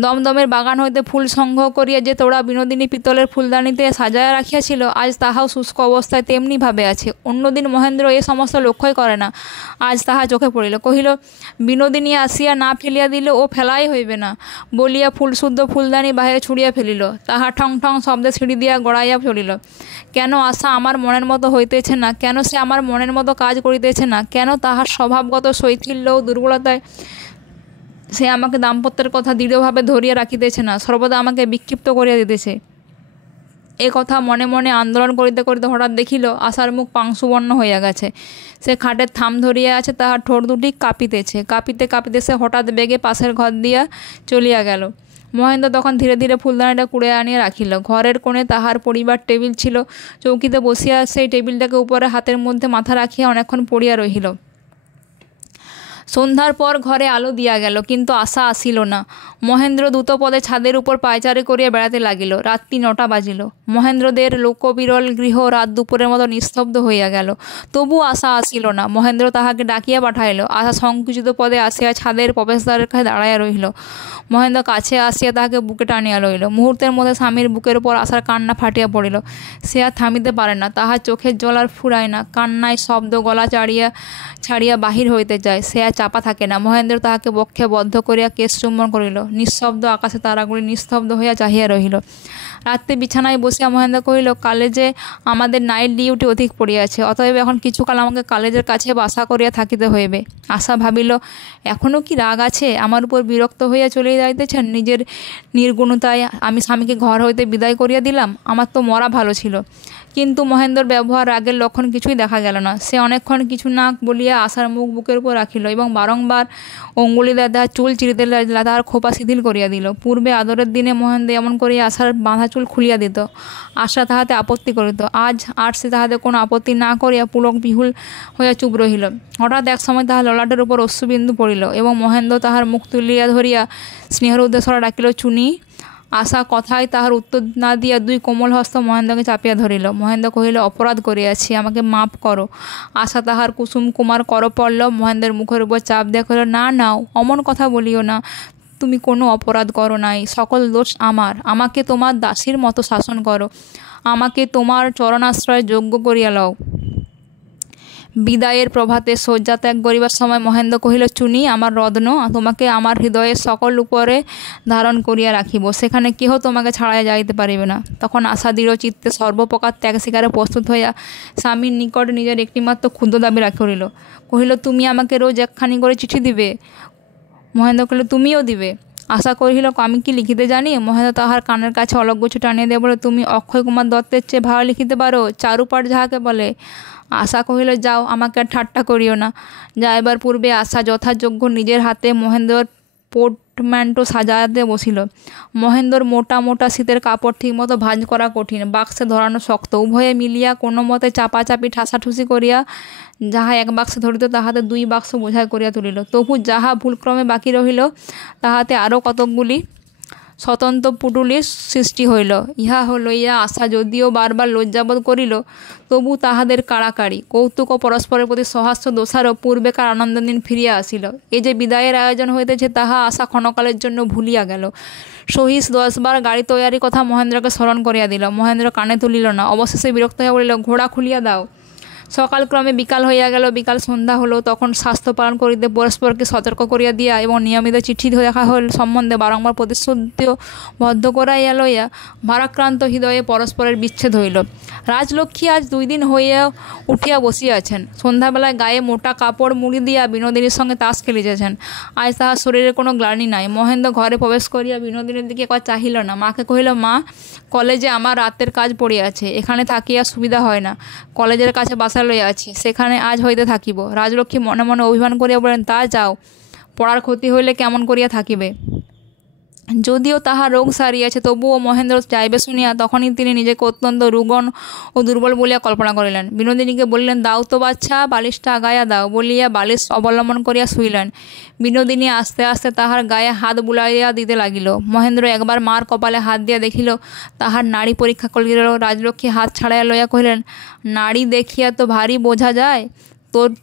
দমদমের বাগান হইতে ফুল সংগ্রহ করিয়া যে তোড়া বিনোদিনী পিতলের ফুলদানিতে সাজাইয়া রাখিয়াছিল, আজ তাহাও শুষ্ক অবস্থায় তেমনি ভাবে আছে। অন্যদিন মহেন্দ্র এ সমস্ত লক্ষ্যই করে না, আজ তাহা চোখে পড়িল। কহিল, বিনোদিনী আসিয়া না ফেলিয়া দিলে ও ফেলাই হইবে না, বলিয়া ফুলশুদ্ধ ফুলদানি বাহিরে ছুড়িয়া ফেলিল। তাহা ঠং ঠং শব্দে সিঁড়ি দিয়া গড়াইয়া চলিল। কেন আশা আমার মনের মতো হইতেছে না? কেন সে আমার মনের মতো কাজ করিতেছে না? কেন তাহার স্বভাবগত শৈথিল্য ও দুর্বলতায় সে আমাকে দাম্পত্যের কথা দৃঢ়ভাবে ধরিয়া রাখিতেছে না, সর্বদা আমাকে বিক্ষিপ্ত করিয়া দিতেছে? এ কথা মনে মনে আন্দোলন করিতে করিতে হঠাৎ দেখিল আশার মুখ পাংশুবর্ণ হইয়া গেছে। সে খাটের থাম ধরিয়া আছে, তাহার ঠোঁট দুটি কাঁপিতেছে। কাঁপিতে কাঁপিতে সে হঠাৎ বেগে পাশের ঘর দিয়া চলিয়া গেল। মহেন্দ্র তখন ধীরে ধীরে ফুলদানিটা কুড়ে আনিয়া রাখিল। ঘরের কোণে তাহার পড়িবার টেবিল ছিল। চৌকিতে বসিয়া সেই টেবিলটাকে উপরে হাতের মধ্যে মাথা রাখিয়া অনেকক্ষণ পড়িয়া রহিল। সন্ধ্যার পর ঘরে আলো দিয়া গেল, কিন্তু আশা আসিল না। মহেন্দ্র দ্রুতপদে ছাদের উপর পায়চারি করিয়া বেড়াতে লাগিল। রাত্রি 9টা বাজিল। মহেন্দ্রদের লোকবিরল গৃহ রাত দুপুরের মতো নিস্তব্ধ হইয়া গেল। তবু আশা আসিল না। মহেন্দ্র তাহাকে ডাকিয়া পাঠাইল। আশা সংকুচিত পদে আসিয়া ছাদের প্রবেশদ্বারের কাছে দাঁড়াইয়া রহিল। মহেন্দ্র কাছে আসিয়া তাহাকে বুকে টানিয়া লইল। মুহূর্তের মধ্যে স্বামীর বুকের উপর আশার কান্না ফাটিয়া পড়িল। সে আর থামিতে পারে না। তাহার চোখের জল আর ফুরায় না। কান্নায় শব্দ গলা ছাড়িয়া বাহির হইতে যায়। সে আর চাপা থাকে না। মহেন্দ্র তাহাকে বক্ষে বদ্ধ করিয়া কেশ চুম্বন করিল। নিঃশব্দ আকাশে তারাগুলি নিস্তব্ধ হইয়া চাহিয়া রহিল। রাত্রে বিছানায় বসিয়া মহেন্দ্র কহিল, কালেজে আমাদের নাইট ডিউটি অধিক পড়িয়াছে, অতএব এখন কিছুকাল আমাকে কলেজের কাছে বাসা করিয়া থাকিতে হইবে। আশা ভাবিল, এখনও কি রাগ আছে? আমার উপর বিরক্ত হইয়া চলিয়া যাইতেছেন? নিজের নির্গুণতায় আমি স্বামীকে ঘর হইতে বিদায় করিয়া দিলাম। আমার তো মরা ভালো ছিল। কিন্তু মহেন্দ্রর ব্যবহার রাগের লক্ষণ কিছুই দেখা গেল না। সে অনেকক্ষণ কিছু না বলিয়া আশার মুখ বুকের উপর রাখিল এবং বারংবার অঙ্গুলি দ্বারা তাহার চুল চিরিতে তাহার খোপা শিথিল করিয়া দিল। পূর্বে আদরের দিনে মহেন্দ্র এমন করিয়া আশার বাঁধা চুল খুলিয়া দিত। আশা তাহাতে আপত্তি করিত। আজ আর সে তাহাতে কোনো আপত্তি না করিয়া পুলক বিহুল হইয়া চুপ রহিল। হঠাৎ এক সময় তাহার ললাটের উপর অশ্রুবিন্দু পড়িল এবং মহেন্দ্র তাহার মুখ তুলিয়া ধরিয়া স্নেহের উদ্দেশ্যে ডাকিল, চুনি। আশা কথায় তাহার উত্তর না দিয়া দুই কোমল হস্ত মহেন্দ্রকে চাপিয়া ধরিল। মহেন্দ্র কহিল, অপরাধ করিয়াছি, আমাকে মাপ করো। আশা তাহার কুসুম কুমার করপল্লব মহেন্দ্রের মুখের উপর চাপ দিয়া কহিল, না না, অমন কথা বলিও না। তুমি কোনো অপরাধ করো নাই, সকল দোষ আমার। আমাকে তোমার দাসীর মতো শাসন করো, আমাকে তোমার চরণাশ্রয় যোগ্য করিয়া লও। বিদায়ের প্রভাতে শয্যা ত্যাগ করিবার সময় মহেন্দ্র কহিল, চুনি, আমার রত্ন, তোমাকে আমার হৃদয়ের সকল উপরে ধারণ করিয়া রাখিব। সেখানে কেহ তোমাকে ছাড়াইয়া যাইতে পারিবে না। তখন আশা দৃঢ় চিত্তে সর্বপ্রকার ত্যাগ স্বীকারে প্রস্তুত হইয়া স্বামীর নিকট নিজের একটিমাত্র ক্ষুদ্র দাবি রাখিল। কহিল, তুমি আমাকে রোজ একখানি করে চিঠি দিবে। মহেন্দ্র কহিল, তুমিও দিবে। আশা কহিল, আমি কি লিখিতে জানি? মহেন্দ্র তাহার কানের কাছে অলকগুচ্ছ টানিয়া দিয়ে বলে, তুমি অক্ষয় কুমার দত্তের চেয়ে ভালো লিখিতে পারো, চারুপাঠ যাহাকে বলে। আশা কহিল, যাও, আমাকে আর ঠাট্টা করিও না। যাইবার পূর্বে আশা যথাযোগ্য নিজের হাতে মহেন্দ্রর পোর্টম্যান্টো সাজাতে বসিল। মহেন্দ্রর মোটা মোটা শীতের কাপড় ঠিকমতো ভাঁজ করা কঠিন, বাক্সে ধরানো শক্ত। উভয়ে মিলিয়া কোনো মতে চাপাচাপি ঠাসাঠুসি করিয়া যাহা এক বাক্সে ধরিত তাহাতে 2 বাক্স বোঝাই করিয়া তুলিল। তবু যাহা ভুলক্রমে বাকি রহিল তাহাতে আরও কতকগুলি স্বতন্ত্র পুটুলির সৃষ্টি হইল। ইহা লইয়া আশা যদিও বারবার লজ্জাবোধ করিল, তবু তাহাদের কাড়াকাড়ি কৌতুক ও পরস্পরের প্রতি সহাস্য দোষারও পূর্বেকার আনন্দদিন ফিরিয়া আসিল। এই যে বিদায়ের আয়োজন হইতেছে তাহা আশা ক্ষণকালের জন্য ভুলিয়া গেল। সহিস 10 বার গাড়ি তৈয়ারি কথা মহেন্দ্রকে স্মরণ করিয়া দিল। মহেন্দ্র কানে তুলিল না। অবশেষে বিরক্ত হইয়া বলিল, ঘোড়া খুলিয়া দাও। সকালক্রমে বিকাল হইয়া গেল। বিকাল সন্ধ্যা হলো। তখন স্বাস্থ্য পালন করিতে পরস্পরকে সতর্ক করিয়া দিয়া এবং নিয়মিত চিঠি দেখা সম্বন্ধে বারংবার প্রতিশ্রুতিবদ্ধ করাইয়া লইয়া ভারাক্রান্ত হৃদয়ে পরস্পরের বিচ্ছেদ হইল। রাজলক্ষ্মী আজ 2 দিন হইয়া উঠিয়া বসিয়াছেন। সন্ধ্যাবেলায় গায়ে মোটা কাপড় মুড়ি দিয়া বিনোদিনীর সঙ্গে তাস খেলিতেছেন। আজ তাহার শরীরে কোনো গ্লানি নাই। মহেন্দ্র ঘরে প্রবেশ করিয়া বিনোদিনীর দিকে একবার চাহিল না। মাকে কহিল, মা, কলেজে আমার রাতের কাজ পড়িয়াছে, এখানে থাকিয়া সুবিধা হয় না। কলেজের কাছে বাসা লইয়াছি, সেখানে আজ হইতে থাকিব। রাজলক্ষ্মী মনে মনে অভিমান করিয়া বলেন, তা যাও, পড়ার ক্ষতি হইলে কেমন করিয়া থাকিবে। যদিও তাহার রোগ সারিয়াছে, তবুও মহেন্দ্র যাইবে শুনিয়া তখনই তিনি নিজেকে অত্যন্ত রুগণ ও দুর্বল বলিয়া কল্পনা করিলেন। বিনোদিনীকে বলিলেন, দাও তো বাচ্চা, বালিশটা আগাইয়া দাও বলিয়া বালিশ অবলম্বন করিয়া শুইলেন। বিনোদিনী আস্তে আস্তে তাহার গায়ে হাত বুলাইয়া দিতে লাগিল। মহেন্দ্র একবার মার কপালে হাত দিয়া দেখিল, তাহার নাড়ি পরীক্ষা করিল। রাজলক্ষ্মী হাত ছাড়াইয়া লইয়া কহিলেন, নাড়ি দেখিয়া তো ভারী বোঝা যায়,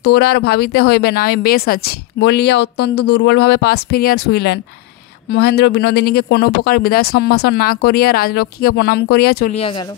তোর আর ভাবিতে হইবে না, আমি বেশ আছি বলিয়া অত্যন্ত দুর্বলভাবে পাশ ফিরিয়া শুইলেন। মহেন্দ্র বিনোদিনীকে কোনো প্রকার বিদায় সম্ভাষণ না করিয়া রাজলক্ষ্মীকে প্রণাম করিয়া চলিয়া গেল।